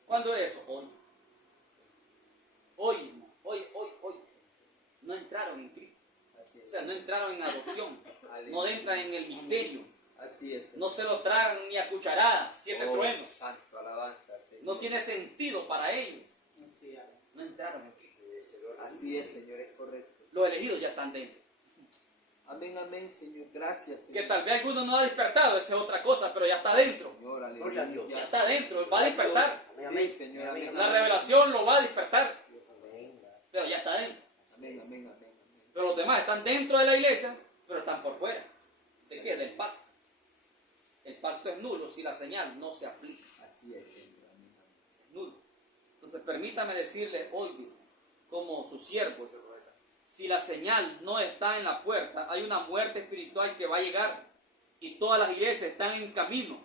¿Cuándo es eso? Hoy. Hoy. No entraron en Cristo. O sea, no entraron en adopción. No entran en el misterio. Así es. No se lo tragan ni a cucharadas, 7 truenos. Santo, alabanza, Señor. No tiene sentido para ellos. No entraron en Cristo. Así es, Señor, es correcto. Los elegidos ya están dentro. Amén, amén, Señor. Gracias, Que Señor. tal vez alguno no ha despertado, esa es otra cosa, pero ya está dentro. Señor, Gloria a Dios. Ya está dentro, va a despertar. Amén. Sí, Señor, amén. La revelación lo va a despertar, Amén. pero ya está dentro. Amén, amén, amén. Pero los demás están dentro de la iglesia, pero están por fuera. ¿De qué? Del pacto. El pacto es nulo si la señal no se aplica. Así es, Señor. Amén, amén. Es nulo. Entonces permítame decirle hoy, dice, como su siervo, si la señal no está en la puerta, hay una muerte espiritual que va a llegar y todas las iglesias están en camino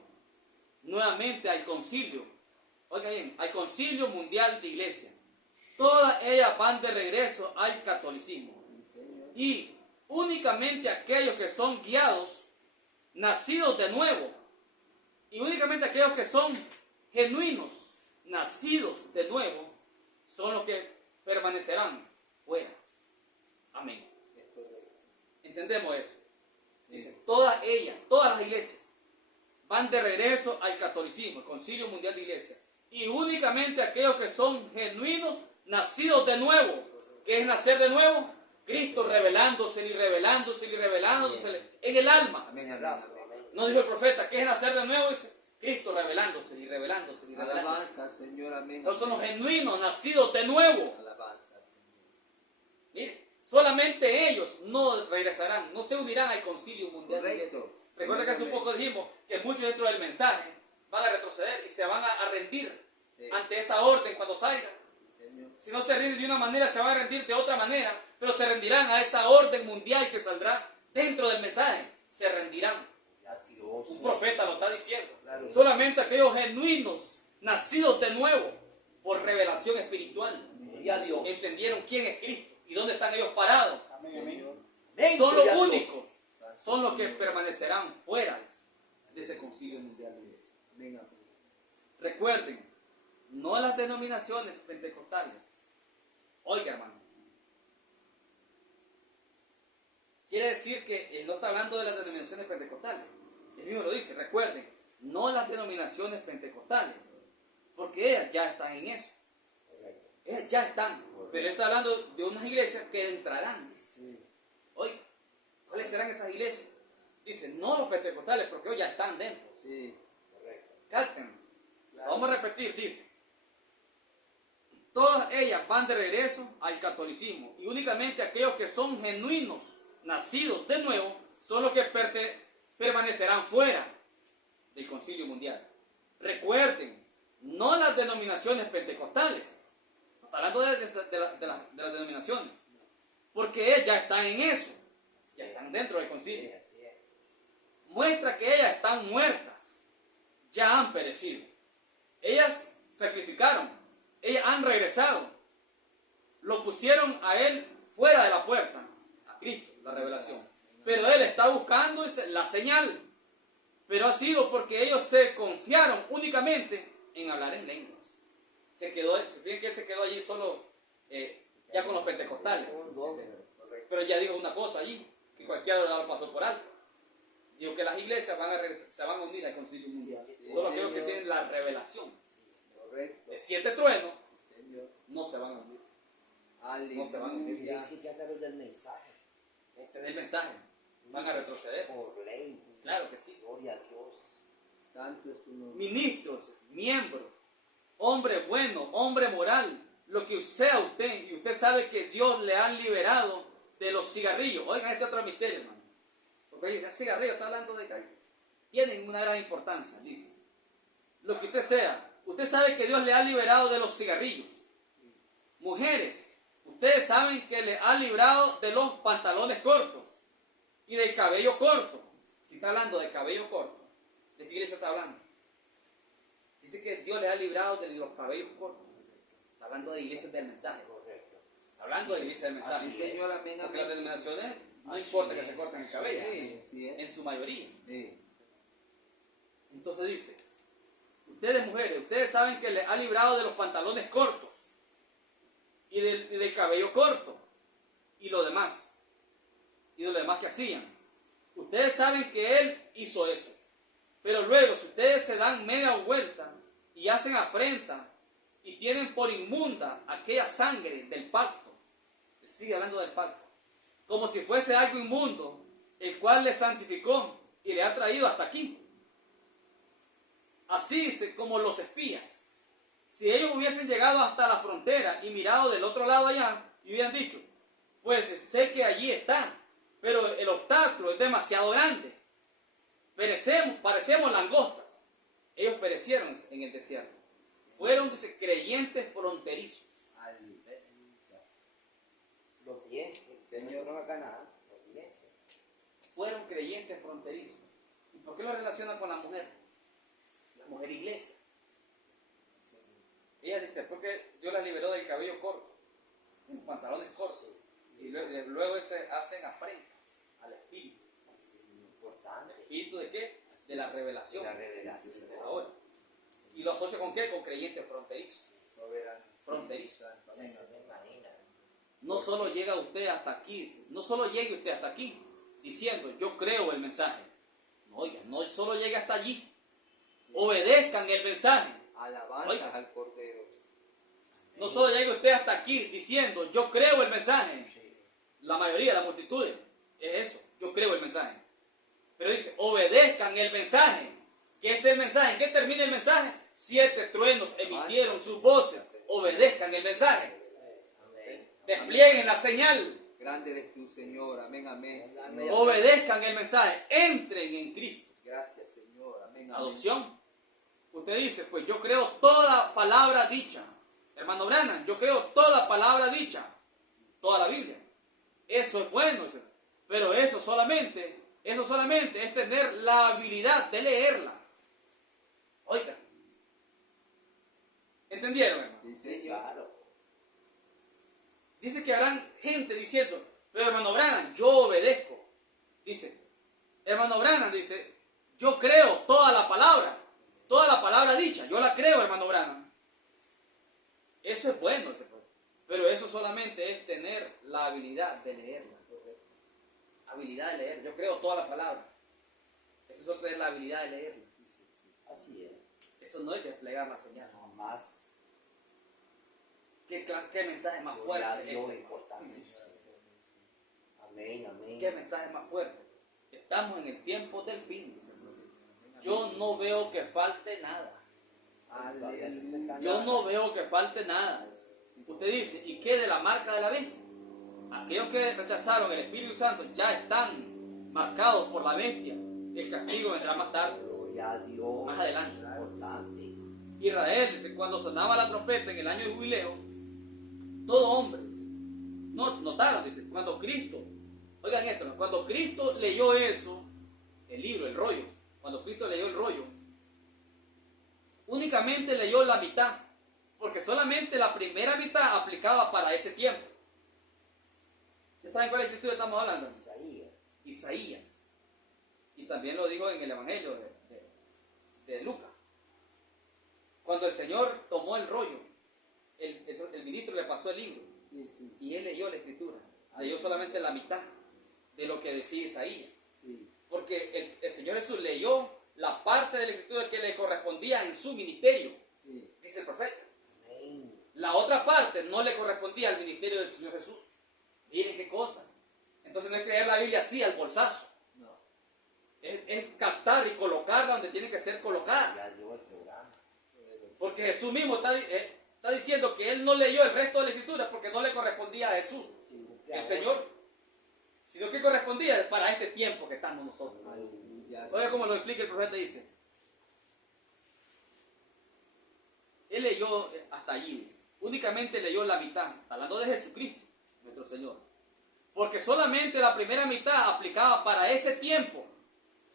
nuevamente al concilio. Oigan bien, al concilio mundial de iglesias. Todas ellas van de regreso al catolicismo. Sí, Señor. Y únicamente aquellos que son guiados, nacidos de nuevo, y únicamente aquellos que son genuinos, nacidos de nuevo, son los que permanecerán fuera. Amén. Es correcto. ¿Entendemos eso? Dice, todas ellas, todas las iglesias, van de regreso al catolicismo, el Concilio Mundial de Iglesias. Y únicamente aquellos que son genuinos, nacidos de nuevo. ¿Qué es nacer de nuevo? Cristo revelándose y revelándose y revelándose en el alma. Amén, amén, amén. No dijo el profeta, ¿qué es nacer de nuevo? Dice, Cristo revelándose y revelándose y revelándose. Alabanza, Señor, amén. Entonces son los genuinos, nacidos de nuevo. Alabanza, Señor. Mire, solamente ellos no regresarán, no se unirán al Concilio Mundial de Iglesias. Correcto. Recuerda que hace un poco dijimos que muchos dentro del mensaje van a retroceder y se van a rendir Sí. ante esa orden cuando salga. Señor. Si no se rinden de una manera, se van a rendir de otra manera, pero se rendirán a esa orden mundial que saldrá dentro del mensaje. Se rendirán. Así es. Un profeta lo está diciendo. Claro. Solamente aquellos genuinos, nacidos de nuevo por revelación espiritual, Gloria a Dios. entendieron quién es Cristo y dónde están ellos parados. Señor. Amén. Son los Gloria a Dios. únicos, son los que permanecerán fuera de ese concilio mundial de iglesia. Amén, amén. Recuerden, no las denominaciones pentecostales. Oiga, hermano. Quiere decir que él no está hablando de las denominaciones pentecostales. Él mismo lo dice, recuerden, no las denominaciones pentecostales, porque ellas ya están en eso. Ellas ya están. Pero él está hablando de unas iglesias que entrarán. Sí. Oiga, ¿cuáles serán esas iglesias? Dice, no los pentecostales, porque ellos ya están dentro. Sí. Capten. Vamos a repetir, dice. Todas ellas van de regreso al catolicismo y únicamente aquellos que son genuinos, nacidos de nuevo, son los que permanecerán fuera del concilio mundial. Recuerden, no las denominaciones pentecostales. No está hablando de las denominaciones, porque ellas ya están en eso, ya están dentro del concilio. Muestra que ellas están muertas, ya han perecido. Ellas sacrificaron, ellas han regresado, lo pusieron a él fuera de la puerta, a Cristo, la revelación. Pero él está buscando la señal. Pero ha sido porque ellos se confiaron únicamente en hablar en lenguas. Se fijan que él se quedó allí solo ya con los pentecostales. Pero ya dijo una cosa allí, que cualquiera lo pasó por alto. Dijo que las iglesias se van a unir al concilio mundial. Solo aquellos que tienen la revelación Correcto. de 7 truenos Señor. no se van a unir. Aleluya. No se van a unir. Dice que a través del mensaje, Este es el mensaje. Van a retroceder. por ley. Claro que sí. Gloria a Dios. Santo es tu nombre. Ministros, miembros, hombre bueno, hombre moral, lo que sea usted, y usted sabe que Dios le ha liberado de los cigarrillos. Oigan, este otro misterio, hermano. Porque dice, el cigarrillo está hablando de que tienen una gran importancia, dice. Lo que usted sea, usted sabe que Dios le ha liberado de los cigarrillos. Mujeres, ustedes saben que le ha librado de los pantalones cortos y del cabello corto. Si está hablando de cabello corto, ¿de qué iglesia está hablando? Dice que Dios les ha librado de los cabellos cortos. Está hablando de iglesias del mensaje. Correcto. Está hablando de iglesias del mensaje. Así, Señor, amén, Porque amén. las denominaciones no Así importa que es. se corten el cabello. Sí, sí es. En su mayoría. Sí. Entonces dice, ustedes mujeres, ustedes saben que les ha librado de los pantalones cortos y del cabello corto y lo demás. Y lo demás que hacían. Ustedes saben que Él hizo eso. Pero luego, si ustedes se dan media vuelta y hacen afrenta y tienen por inmunda aquella sangre del pacto, Él sigue hablando del pacto, como si fuese algo inmundo, el cual le santificó y le ha traído hasta aquí. Así dice, como los espías. Si ellos hubiesen llegado hasta la frontera y mirado del otro lado allá y hubieran dicho, pues sé que allí está, pero el obstáculo es demasiado grande. Parecemos langostas. Ellos perecieron en el desierto. Fueron, dice, creyentes fronterizos. Aleluya. Los 10, el Señor no va a ganar. Los 10. Fueron creyentes fronterizos. ¿Y por qué lo relaciona con la mujer? La mujer iglesia. Ella dice, porque Dios la liberó del cabello corto, de los pantalones cortos. Y luego se hacen afrentas al espíritu. Importante. ¿Espíritu de qué? De la revelación. La revelación. De ahora. ¿Y lo asocia con qué? Con creyentes fronterizos. Soberano. Fronterizos. Ya se me imagina. No solo llega usted hasta aquí, no solo llegue usted hasta aquí diciendo yo creo el mensaje. No, oiga, no solo llegue hasta allí. Obedezcan el mensaje. Alabanzas Oiga. al Cordero. No solo llegue usted hasta aquí diciendo yo creo el mensaje. Sí. La mayoría, la multitud, es eso. Yo creo el mensaje. Pero dice, obedezcan el mensaje. ¿Qué es el mensaje? ¿En qué termina el mensaje? 7 truenos emitieron sus voces. Obedezcan el mensaje. Amén. Desplieguen la señal. Grande eres tú, Señor. Amén, amén. Obedezcan el mensaje. Entren en Cristo. Gracias, Señor. Amén, amén. Adopción. Usted dice, pues yo creo toda palabra dicha. Hermano Branham, yo creo toda palabra dicha. Toda la Biblia. Eso es bueno. Pero eso solamente es tener la habilidad de leerla. Oiga. ¿Entendieron, hermano? Sí, Señor. Claro. Dice que habrán gente diciendo, pero hermano Branham, yo obedezco. Dice, hermano Branham dice, yo creo toda la palabra dicha, yo la creo, hermano Branham. Eso es bueno, pero eso solamente es tener la habilidad de leerla. Habilidad de leer, yo creo toda la palabra. Eso es solo tener la habilidad de leerla. Así es. Eso no es desplegar la señal. No más. ¿Qué mensaje más Gloria a fuerte? Dios, importantísimo. Amén, amén. ¿Qué mensaje más fuerte? Estamos en el tiempo del fin. Dice el profeta. Yo no veo que falte nada. Aleluya. Yo no veo que falte nada. Usted dice, ¿y qué de la marca de la bestia? Aquellos que rechazaron el Espíritu Santo ya están marcados por la bestia. El castigo vendrá más tarde. Gloria a Dios. Más adelante. Importante. Israel, dice, cuando sonaba la trompeta en el año de jubileo, todo hombre, notaron, dice, cuando Cristo, oigan esto, ¿no? Cuando Cristo leyó eso, el libro, el rollo, cuando Cristo leyó el rollo, únicamente leyó la mitad, porque porque solamente la primera mitad aplicaba para ese tiempo. ¿Ya saben cuál escritura estamos hablando? Isaías. Isaías. Y también lo dijo en el Evangelio de Lucas. Cuando el Señor tomó el rollo, el ministro le pasó el libro Sí, sí, sí. y él leyó la escritura. Leyó solamente la mitad de lo que decía Isaías. Sí. Porque el Señor Jesús leyó la parte de la escritura que le correspondía en su ministerio, Sí. dice el profeta. Amén. La otra parte no le correspondía al ministerio del Señor Jesús. Miren qué cosa. Entonces no es creer la Biblia así al bolsazo. No. Es captar y colocarla donde tiene que ser colocada. Ya llegó el programa. Porque Jesús mismo está diciendo que él no leyó el resto de la escritura porque no le correspondía a Jesús, Sí, el Señor, sino que correspondía para este tiempo que estamos nosotros. Aleluya. Oiga cómo lo explica el profeta, dice. Él leyó hasta allí, dice. Únicamente leyó la mitad, hablando de Jesucristo, nuestro Señor. Porque solamente la primera mitad aplicaba para ese tiempo.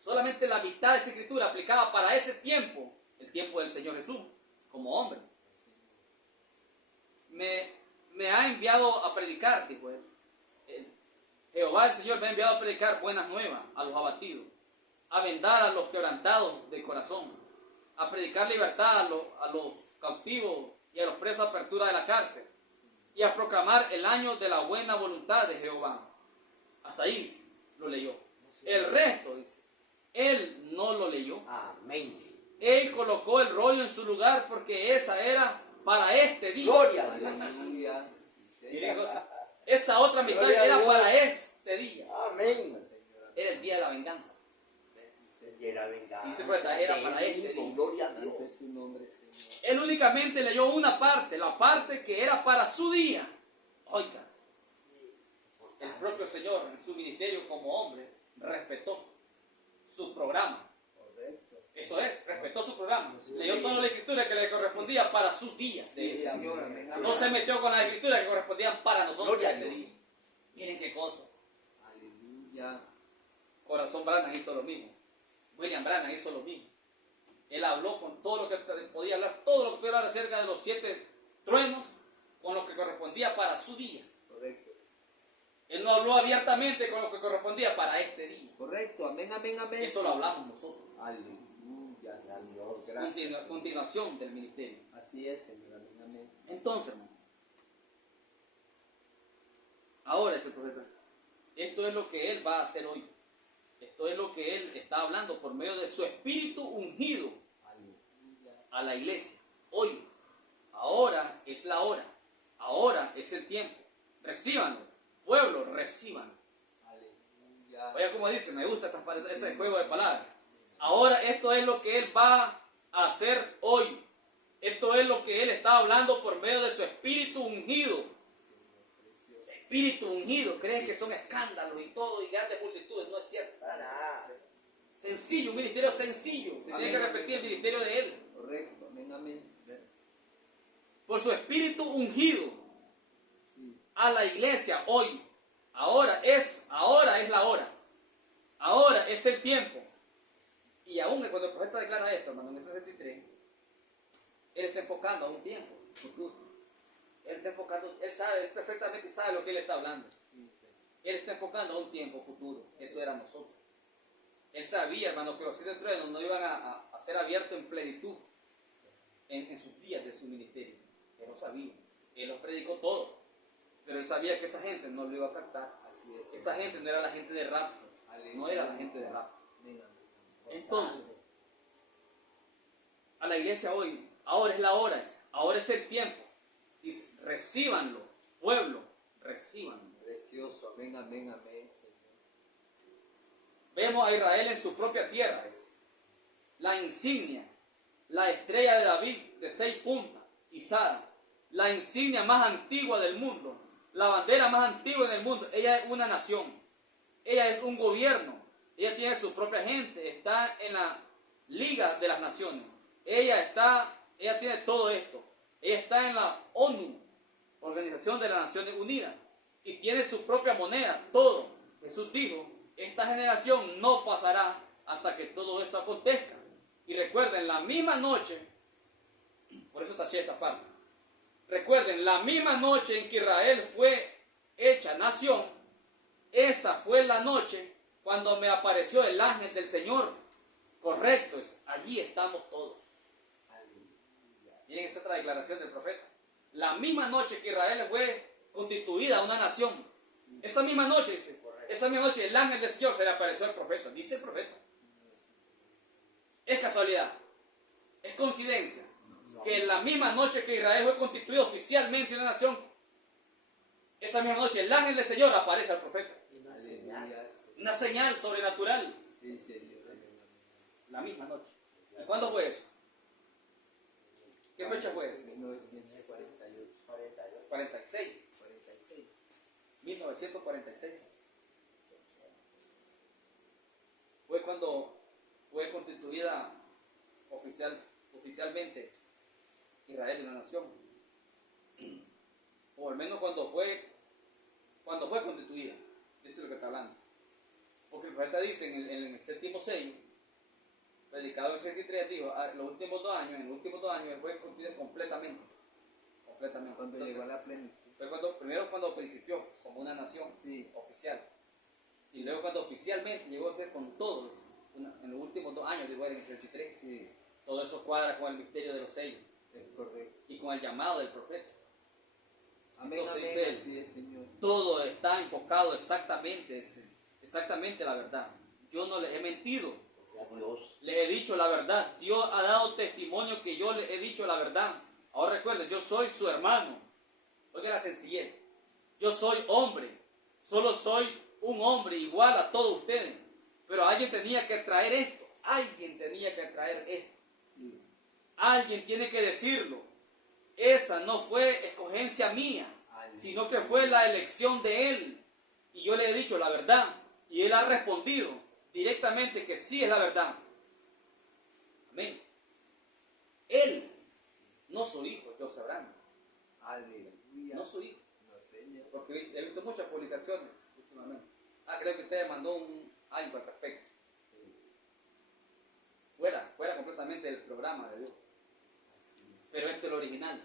Solamente la mitad de esa escritura aplicaba para ese tiempo, el tiempo del Señor Jesús, como hombre. Me ha enviado a predicar, dijo él. Jehová el Señor me ha enviado a predicar buenas nuevas a los abatidos, a vendar a los quebrantados de corazón, a predicar libertad a los cautivos y a los presos, apertura de la cárcel, y a proclamar el año de la buena voluntad de Jehová. Hasta ahí dice, lo leyó. El resto, dice, él no lo leyó. Amén. Él colocó el rollo en su lugar porque esa era para este día. Gloria a Dios. Aleluya. Miren qué cosa. Esa otra mitad Gloria a era Dios. para este día. Amén. Era el día de la venganza. Y era venganza. Dice, pues, era para de este mí, día. Gloria a Dios. Ante su nombre, Señor. Él únicamente leyó una parte, la parte que era para su día. Oiga, el propio Señor en su ministerio como hombre respetó su programa. Correcto. Eso es, respetó su programa. Leyó solo la escritura que le correspondía para sus días. Sí, De él. Señor, amén. No se metió con las escrituras que correspondían para nosotros. Gloria a este Dios. día. Miren qué cosa. Aleluya. Corazón Branham hizo lo mismo. William Branham hizo lo mismo. Él habló con todo lo que podía hablar, todo lo que podía hablar acerca de los 7 truenos, con lo que correspondía para su día. Correcto. Él no habló abiertamente con lo que correspondía para este día. Correcto. Amén, amén, amén. Eso lo hablamos nosotros. Aleluya. Dios. Gracias. Continuación del ministerio. Así es, Señor. Amén, amén. Entonces, hermano, ahora ese profeta, esto es lo que él va a hacer hoy. Esto es lo que él está hablando por medio de su espíritu ungido Aleluya. a la iglesia. Hoy, ahora es la hora, ahora es el tiempo. Recíbanlo, pueblo, recíbanlo. Aleluya. Oiga como dice, me gusta este juego de palabras. Ahora esto es lo que él va a hacer hoy. Esto es lo que él está hablando por medio de su espíritu ungido. Espíritu ungido, creen que son escándalos y todo y grandes multitudes, no es cierto. Para nada. Sencillo, un ministerio sencillo. Se tiene que repetir el ministerio de él. Correcto. Amén, amén. Por su espíritu ungido Sí. a la iglesia hoy. Ahora es la hora. Ahora es el tiempo. Y aún cuando el profeta declara esto, hermano, en el 63, él está enfocando a un tiempo futuro. Él está enfocando, él perfectamente sabe lo que él está hablando. Él está enfocando a un tiempo futuro. Eso era nosotros. Él sabía, hermano, que los 7 truenos no iban a ser abiertos en plenitud en sus días de su ministerio. Él lo sabía. Él los predicó todo. Pero él sabía que esa gente no lo iba a captar. Así es. Esa gente no era la gente de rapto. No era la gente de rapto. Amén, amén. Entonces, a la iglesia hoy, ahora es la hora, ahora es el tiempo. Y recíbanlo, pueblo, recíbanlo. Precioso. Amén, amén, amén, Señor. Vemos a Israel en su propia tierra. La insignia, la estrella de David de 6 puntas, izada. La insignia más antigua del mundo. La bandera más antigua del mundo. Ella es una nación. Ella es un gobierno. Ella tiene su propia gente. Está en la Liga de las Naciones. Ella tiene todo esto. Ella está en la ONU, Organización de las Naciones Unidas. Y tiene su propia moneda. Todo. Jesús dijo, esta generación no pasará hasta que todo esto acontezca. Y recuerden, la misma noche, por eso taché esta parte, Recuerden, la misma noche en que Israel fue hecha nación, esa fue la noche cuando me apareció el ángel del Señor. Correcto, allí estamos todos. Miren esa otra declaración del profeta. La misma noche que Israel fue constituida una nación, esa misma noche, dice, esa misma noche el ángel del Señor se le apareció al profeta. Dice el profeta. ¿Es casualidad? ¿Es coincidencia? Que en la misma noche que Israel fue constituido oficialmente una nación, esa misma noche el ángel del Señor aparece al profeta. Una señal sobrenatural. Sí, Señor. La misma noche. ¿Y cuándo fue eso? ¿Qué fecha fue eso? 1948. 46. 46. 1946. Fue cuando fue constituida oficialmente Israel en la nación. O al menos cuando fue constituida. Eso es lo que está hablando. Porque el profeta dice en el séptimo sello, predicado en el 63, dijo, en los últimos 2 años fue constituida completamente. Cuando Entonces, llegó a la plenitud. fue primero cuando principió como una nación oficial. Y luego cuando oficialmente llegó a ser con todos, en los últimos 2 años, después del 63. Sí, Todo eso cuadra con el misterio de los sellos es correcto. y con el llamado del profeta. Amén, Entonces amén. dice él, Así es, Señor. todo está enfocado exactamente la verdad. Yo no les he mentido, les he dicho la verdad. Dios ha dado testimonio que yo les he dicho la verdad. Ahora recuerden, yo soy su hermano. Oiga la sencillez. Yo soy hombre, solo soy un hombre igual a todos ustedes. Pero alguien tenía que traer esto. Alguien tenía que traer esto. Sí. Alguien tiene que decirlo. Esa no fue escogencia mía, sino que fue la elección de Él. Y yo le he dicho la verdad. Y Él ha respondido directamente que sí es la verdad. Amén. Él, no su hijo, José Abraham. Aleluya. No su hijo. No, Señor. Porque he visto muchas publicaciones últimamente. Creo que usted mandó algo al respecto. Fuera completamente del programa de Dios. Pero este es lo original.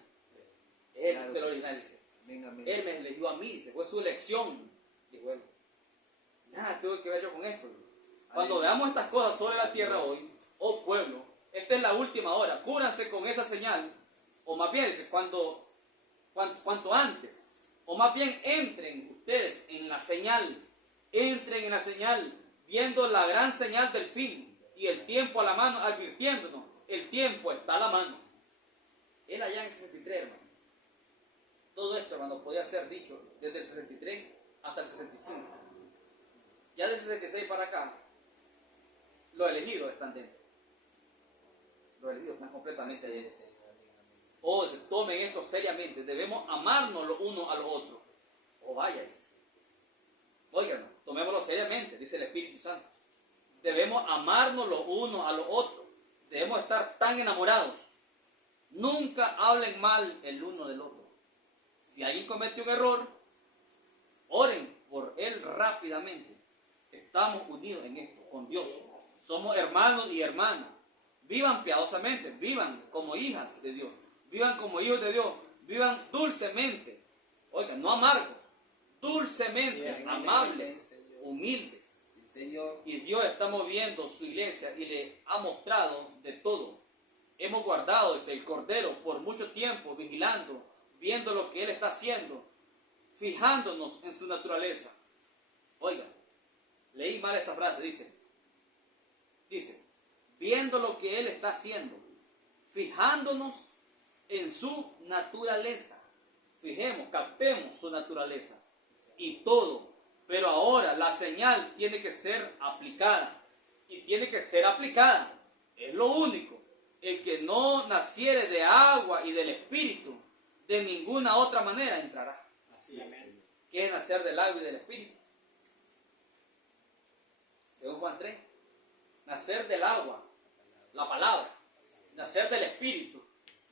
Este es lo original, dice. Amén, amén. Él me eligió a mí, dice, fue su elección. Dijo él. Nada tuve que ver yo con esto. Cuando veamos estas cosas sobre la tierra hoy, oh pueblo, esta es la última hora. Cúbranse con esa señal. O más bien, dice, cuanto antes. O más bien entren ustedes en la señal. Entren en la señal, viendo la gran señal del fin. Y el tiempo a la mano, advirtiéndonos, el tiempo está a la mano. Él allá en el 63, hermano. Todo esto, hermano, podía ser dicho desde el 63 hasta el 65. Ya del 66 para acá, los elegidos están dentro. Los elegidos están completamente Así dentro. es, Señor. Amén, amén. Oh, tomen esto seriamente. Debemos amarnos los unos a los otros. O vaya, oigan, tomémoslo seriamente, dice el Espíritu Santo. Debemos amarnos los unos a los otros. Debemos estar tan enamorados. Nunca hablen mal el uno del otro. Si alguien comete un error, oren por él rápidamente. Estamos unidos en esto, con Dios. Somos hermanos y hermanas. Vivan piadosamente, vivan como hijas de Dios. Vivan como hijos de Dios. Vivan dulcemente. Oigan, no amargos. Dulcemente, Bien, amables, Señor. humildes. Sí, Señor. Y Dios está moviendo su iglesia y le ha mostrado de todo. Hemos guardado el Cordero por mucho tiempo, vigilando, viendo lo que Él está haciendo, fijándonos en su naturaleza. Oiga, leí mal esa frase, dice, viendo lo que Él está haciendo, fijándonos en su naturaleza. Fijemos, captemos su naturaleza y todo. Pero ahora la señal tiene que ser aplicada. Y tiene que ser aplicada. Es lo único. El que no naciere de agua y del Espíritu, de ninguna otra manera entrará. Así es. ¿Qué es nacer del agua y del Espíritu? Según Juan 3. Nacer del agua, la palabra. Nacer del Espíritu,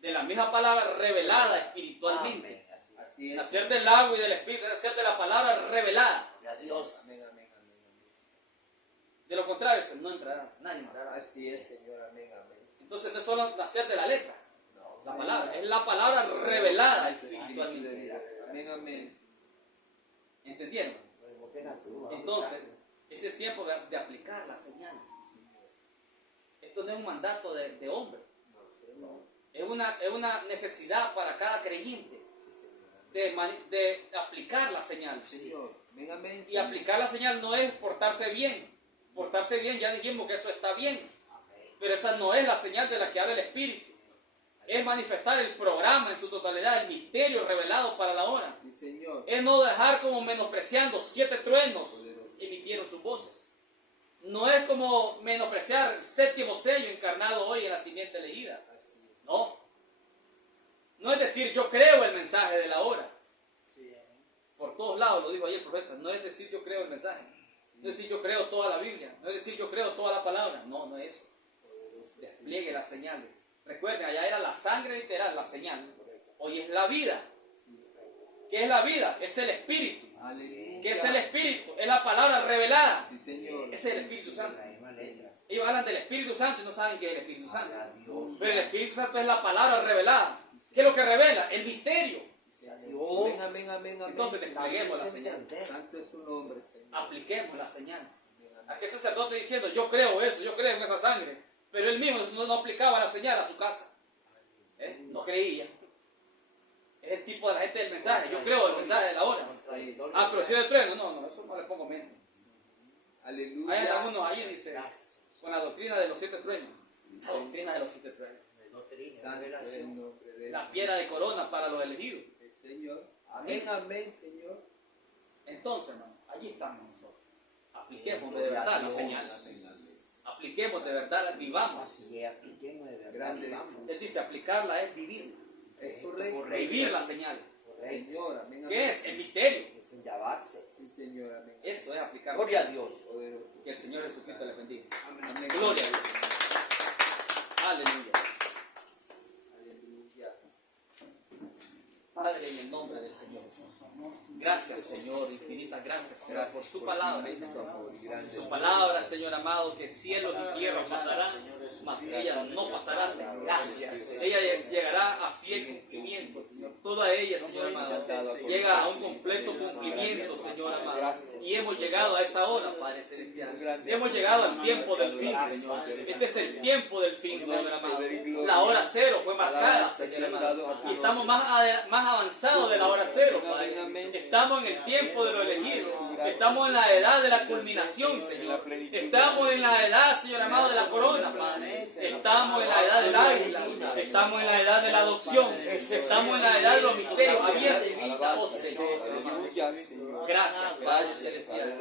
de la misma palabra revelada espiritualmente. Así es. Nacer del agua y del Espíritu, nacer de la palabra revelada. Dios. Amén, amén, amén, amén. De lo contrario, no entrará, nadie entrará. Así es, Señor. Amén, amén. Entonces no es solo nacer de la letra, La palabra, es la palabra revelada espiritualmente. Amén, amén. ¿Entendieron? Entonces, es el tiempo de aplicar la señal. Esto no es un mandato de hombre. Es una necesidad para cada creyente de aplicar la señal. Señor. Amén, amén. Y aplicar la señal no es portarse bien. Portarse bien, ya dijimos que eso está bien. Pero esa no es la señal de la que habla el Espíritu. Es manifestar el programa en su totalidad, el misterio revelado para la hora. Sí, Señor. Es no dejar como menospreciando 7 truenos emitieron sus voces. No es como menospreciar el 7º sello encarnado hoy en la simiente elegida. No. No es decir yo creo el mensaje de la hora. Por todos lados, lo dijo ayer el profeta. No es decir yo creo el mensaje. No es decir yo creo toda la Biblia. No es decir yo creo toda la palabra. No, no es eso. Despliegue las señales. Recuerden, allá era la sangre literal, la señal. Hoy es la vida. ¿Qué es la vida? Es el Espíritu. Aleluya. ¿Qué es el Espíritu? Es la palabra revelada. Sí, Señor. Ese es el Espíritu Santo. Ellos hablan del Espíritu Santo y no saben qué es el Espíritu Santo. Pero el Espíritu Santo es la palabra revelada. ¿Qué es lo que revela? El misterio. Amén, amén, amén, amén. Entonces despleguemos la señal. Santo es su nombre, Señor. Apliquemos la señal. Aquel sacerdote diciendo, yo creo eso, yo creo en esa sangre. Pero él mismo no aplicaba la señal a su casa. No creía. Es el tipo de la gente del mensaje. Yo creo el mensaje de la hora. Ah, pero si es el trueno. No, eso no le pongo mente. Aleluya. Hay algunos ahí, dice, con la doctrina de los 7 truenos. La doctrina de los 7 truenos. Santo es el nombre de La piedra de corona para los elegidos. Señor. Amén, amén, Señor. Entonces, hermano, allí estamos nosotros. Apliquemos de verdad la señal. Apliquemos de verdad, vivamos. Así es, apliquemos de verdad. Grande. Vivamos. Él dice, aplicarla es vivir. Es correcto. Vivir la señal. Señor, amén, amén. ¿Qué es? El misterio. Es enllavarse. Sí, Señor, amén. Eso es aplicar. Gloria a Dios. Poderoso. Que el Señor Jesucristo le bendiga. Amén. Gloria a Dios. Aleluya. Aleluya. Padre, en el nombre del Señor. Gracias, Señor, infinitas gracias, Señor, por su palabra. Su palabra, Señor amado, que cielos y tierras pasarán, mas ella no pasará, Señor. Gracias. Ella llegará a fiel cumplimiento, Señor. Toda ella, Señor amado, llega a un completo cumplimiento, Señor amado. Y hemos llegado a esa hora, Padre Celestial. Hemos llegado al tiempo del fin, Señor. Este es el tiempo del fin, Señor amado. La hora cero fue marcada, Señor amado. Y estamos más avanzados de la hora cero, Padre. Estamos en el tiempo de lo elegido. Estamos en la edad de la culminación, Señor. Estamos en la edad, Señor amado, de la corona, Padre. Estamos en la edad del águila. Estamos en la edad de la adopción. Estamos en la edad de los misterios abiertos. Oh, Señor. Gracias, Padre Celestial.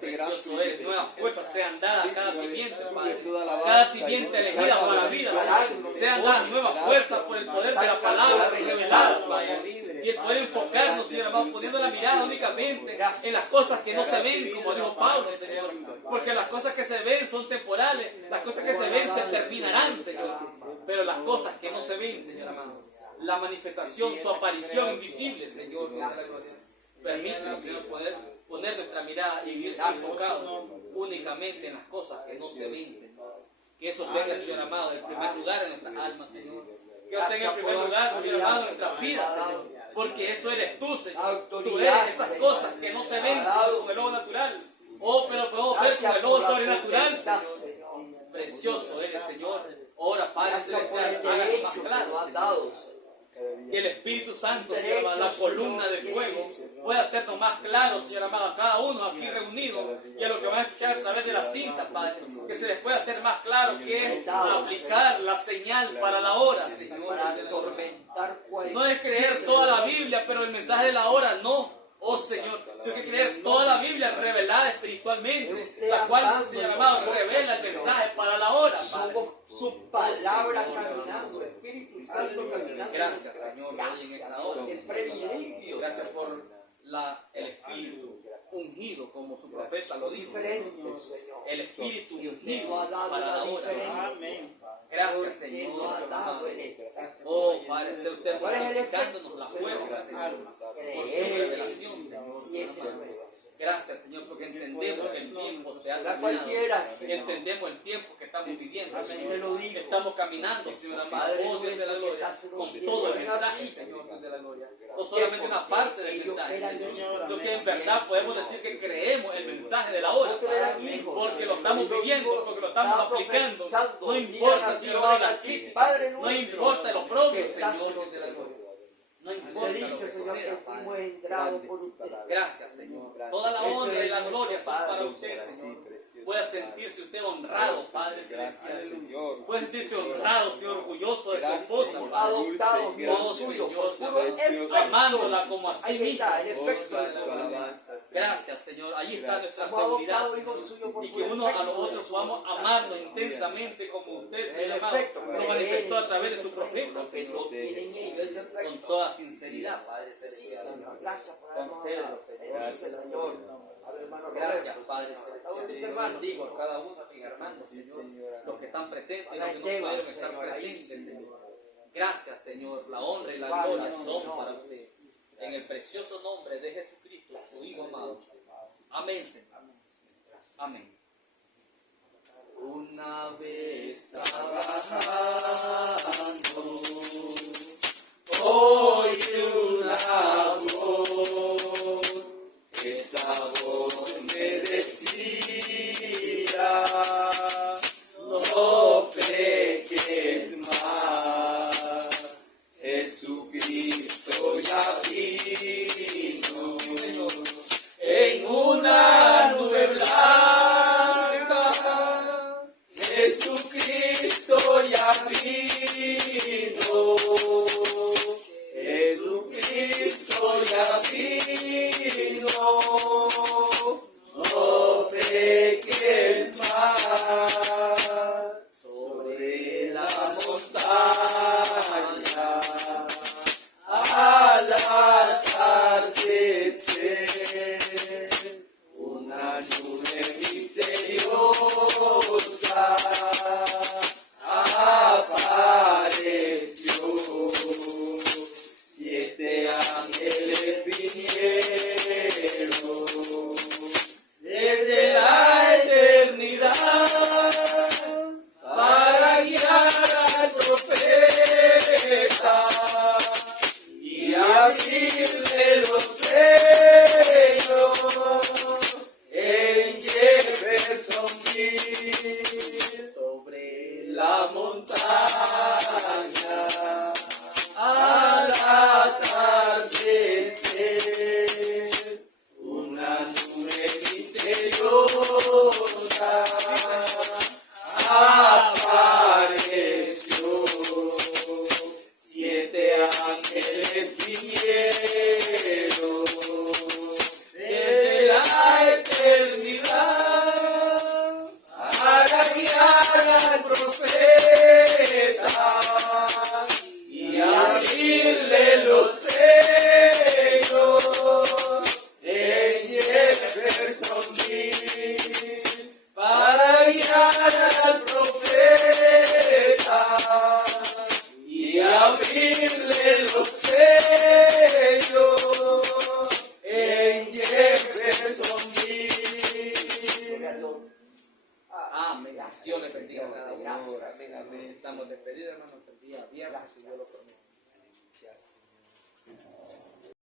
Precioso eres. Nuevas fuerzas sean dadas a cada simiente, Padre. Cada simiente elegida para la vida, Señor. Sean dadas nuevas fuerzas por el poder de la palabra revelada, Padre. Y el poder enfocarnos, Señor amado, poniendo la mirada únicamente en las cosas que no se ven, como dijo Pablo, Señor. Porque las cosas que se ven son temporales, las cosas que se ven se terminarán, Señor. Pero las cosas que no se ven, Señor amado, la manifestación, su aparición invisible, Señor. Permítanos, Señor, poner nuestra mirada y vivir enfocados únicamente en las cosas que no se ven, Señor. Que eso tenga, Señor amado, en primer lugar en nuestras almas, Señor. Que eso tenga en primer lugar, Señor amado, en nuestras vidas, Señor. Porque eso eres tú, Señor. Tú eres esas cosas que no se ven, Señor, con el ojo natural. Oh, pero podemos ver con el ojo sobrenatural, Señor. Precioso eres, Señor. Ahora, Padre Celestial, háganos más claro, Señor. Que el Espíritu Santo, Señor amado, la columna de fuego, pueda hacernos más claros, Señor amado, a cada uno aquí reunido y a lo que van a escuchar a través de la cinta, Padre, que se les pueda hacer más claro que es aplicar la señal para la hora, Señor. No es creer toda la Biblia, pero el mensaje de la hora no. Oh Señor, sino que creer toda la Biblia revelada espiritualmente, la cual, Señor amado, revela el mensaje para la hora, Padre. Su palabra caminando, Espíritu Santo caminando. Gracias, Señor, hoy en esta hora. El privilegio. Gracias por el Espíritu ungido, como su profeta lo dijo. El Espíritu ungido para la hora. Gracias, Señor. Oh, Padre, sea usted multiplicándonos la fuerza, Señor, por su revelación, Señor. Gracias, Señor, porque entendemos que el tiempo se ha terminado. Entendemos el tiempo que estamos estamos viviendo, Amén. Señor. Te lo digo. Estamos caminando, Señor amado, Padre oh Dios de la nuestro que gloria, estás en los con cielos, todo el ven mensaje, así, Señor Dios de la gloria. No ¿Por solamente qué? una parte del Ellos mensaje, eran Señor. hijos. Lo que en verdad podemos decir que creemos el mensaje de la hora. Nosotros eran hijos. Porque lo estamos viviendo, porque lo estamos Estaba aplicando. profetizando. No importa, Digan Señor, así, de las así, críticas. Padre No nuestro, importa lo propio, que estás Señor en los Dios de la cielos. gloria. No Te importa lo que dice, Señor, que suceda, fuimos Padre. entrados por usted. Gracias, Señor. Toda la Eso honra y es la nuestro gloria son Padre. para usted, Señor. Pueda sentirse usted honrado, Padre celestial. Pueda sentirse honrado, Señor, orgulloso de su esposa, Padre. Adoptados Oh, por suyo, Señor, por puro efecto. amándola como a sí Ahí mismo. está, el efecto de su Gracias, Señor. Ahí está nuestra Somos seguridad, adoptados hijos Señor. suyos por Y que puro unos a efecto los de otros su podamos voluntad, amarnos Señor. intensamente como usted, Señor El amado, efecto, lo manifestó a través de su profeta, lo que no Señor. tienen ellos, ese efecto. Con toda sinceridad, Padre Sí, celestial. Señor, gracias por habernos Concédelo, hablado. Señor. Bendice, Señor. A ver, hermano Gracias, Roberto. Padre Ahora mis celestial. hermanos, Bendigo a cada uno de mis hermanos, Señor. Los que están presentes y los que no Esteban, pudieron estar Señor, ahí, presentes, Señor. Señor. Gracias, Señor. La honra y la Guarda, gloria son Señor. para usted. En el precioso nombre de Jesucristo, su Hijo amado. Amén, Señor. Amén. Una vez trabajando, oí una voz. Esa voz me decía: no peques más. Jesucristo ya vino en una nube blanca. Jesucristo ya vino. Jesucristo ya vino. No peques más. Sobre la montaña al atardecer, una nube misteriosa apareció. 7 ángeles vinieron desde la eternidad para guiar al profeta y abrirle los sellos en Jeffersonville. Sobre la montaña al atardecer, una nube misteriosa apareció. 7 ángeles vinieron desde la eternidad para guiar al profeta y abrirle los sellos en Jeffersonville, para guiar al profeta y abrirle los sellos en Jeffersonville. Amén. Dios les bendiga. Gracias. Estamos despedidos, hermanos, el día viernes, si Dios lo permite.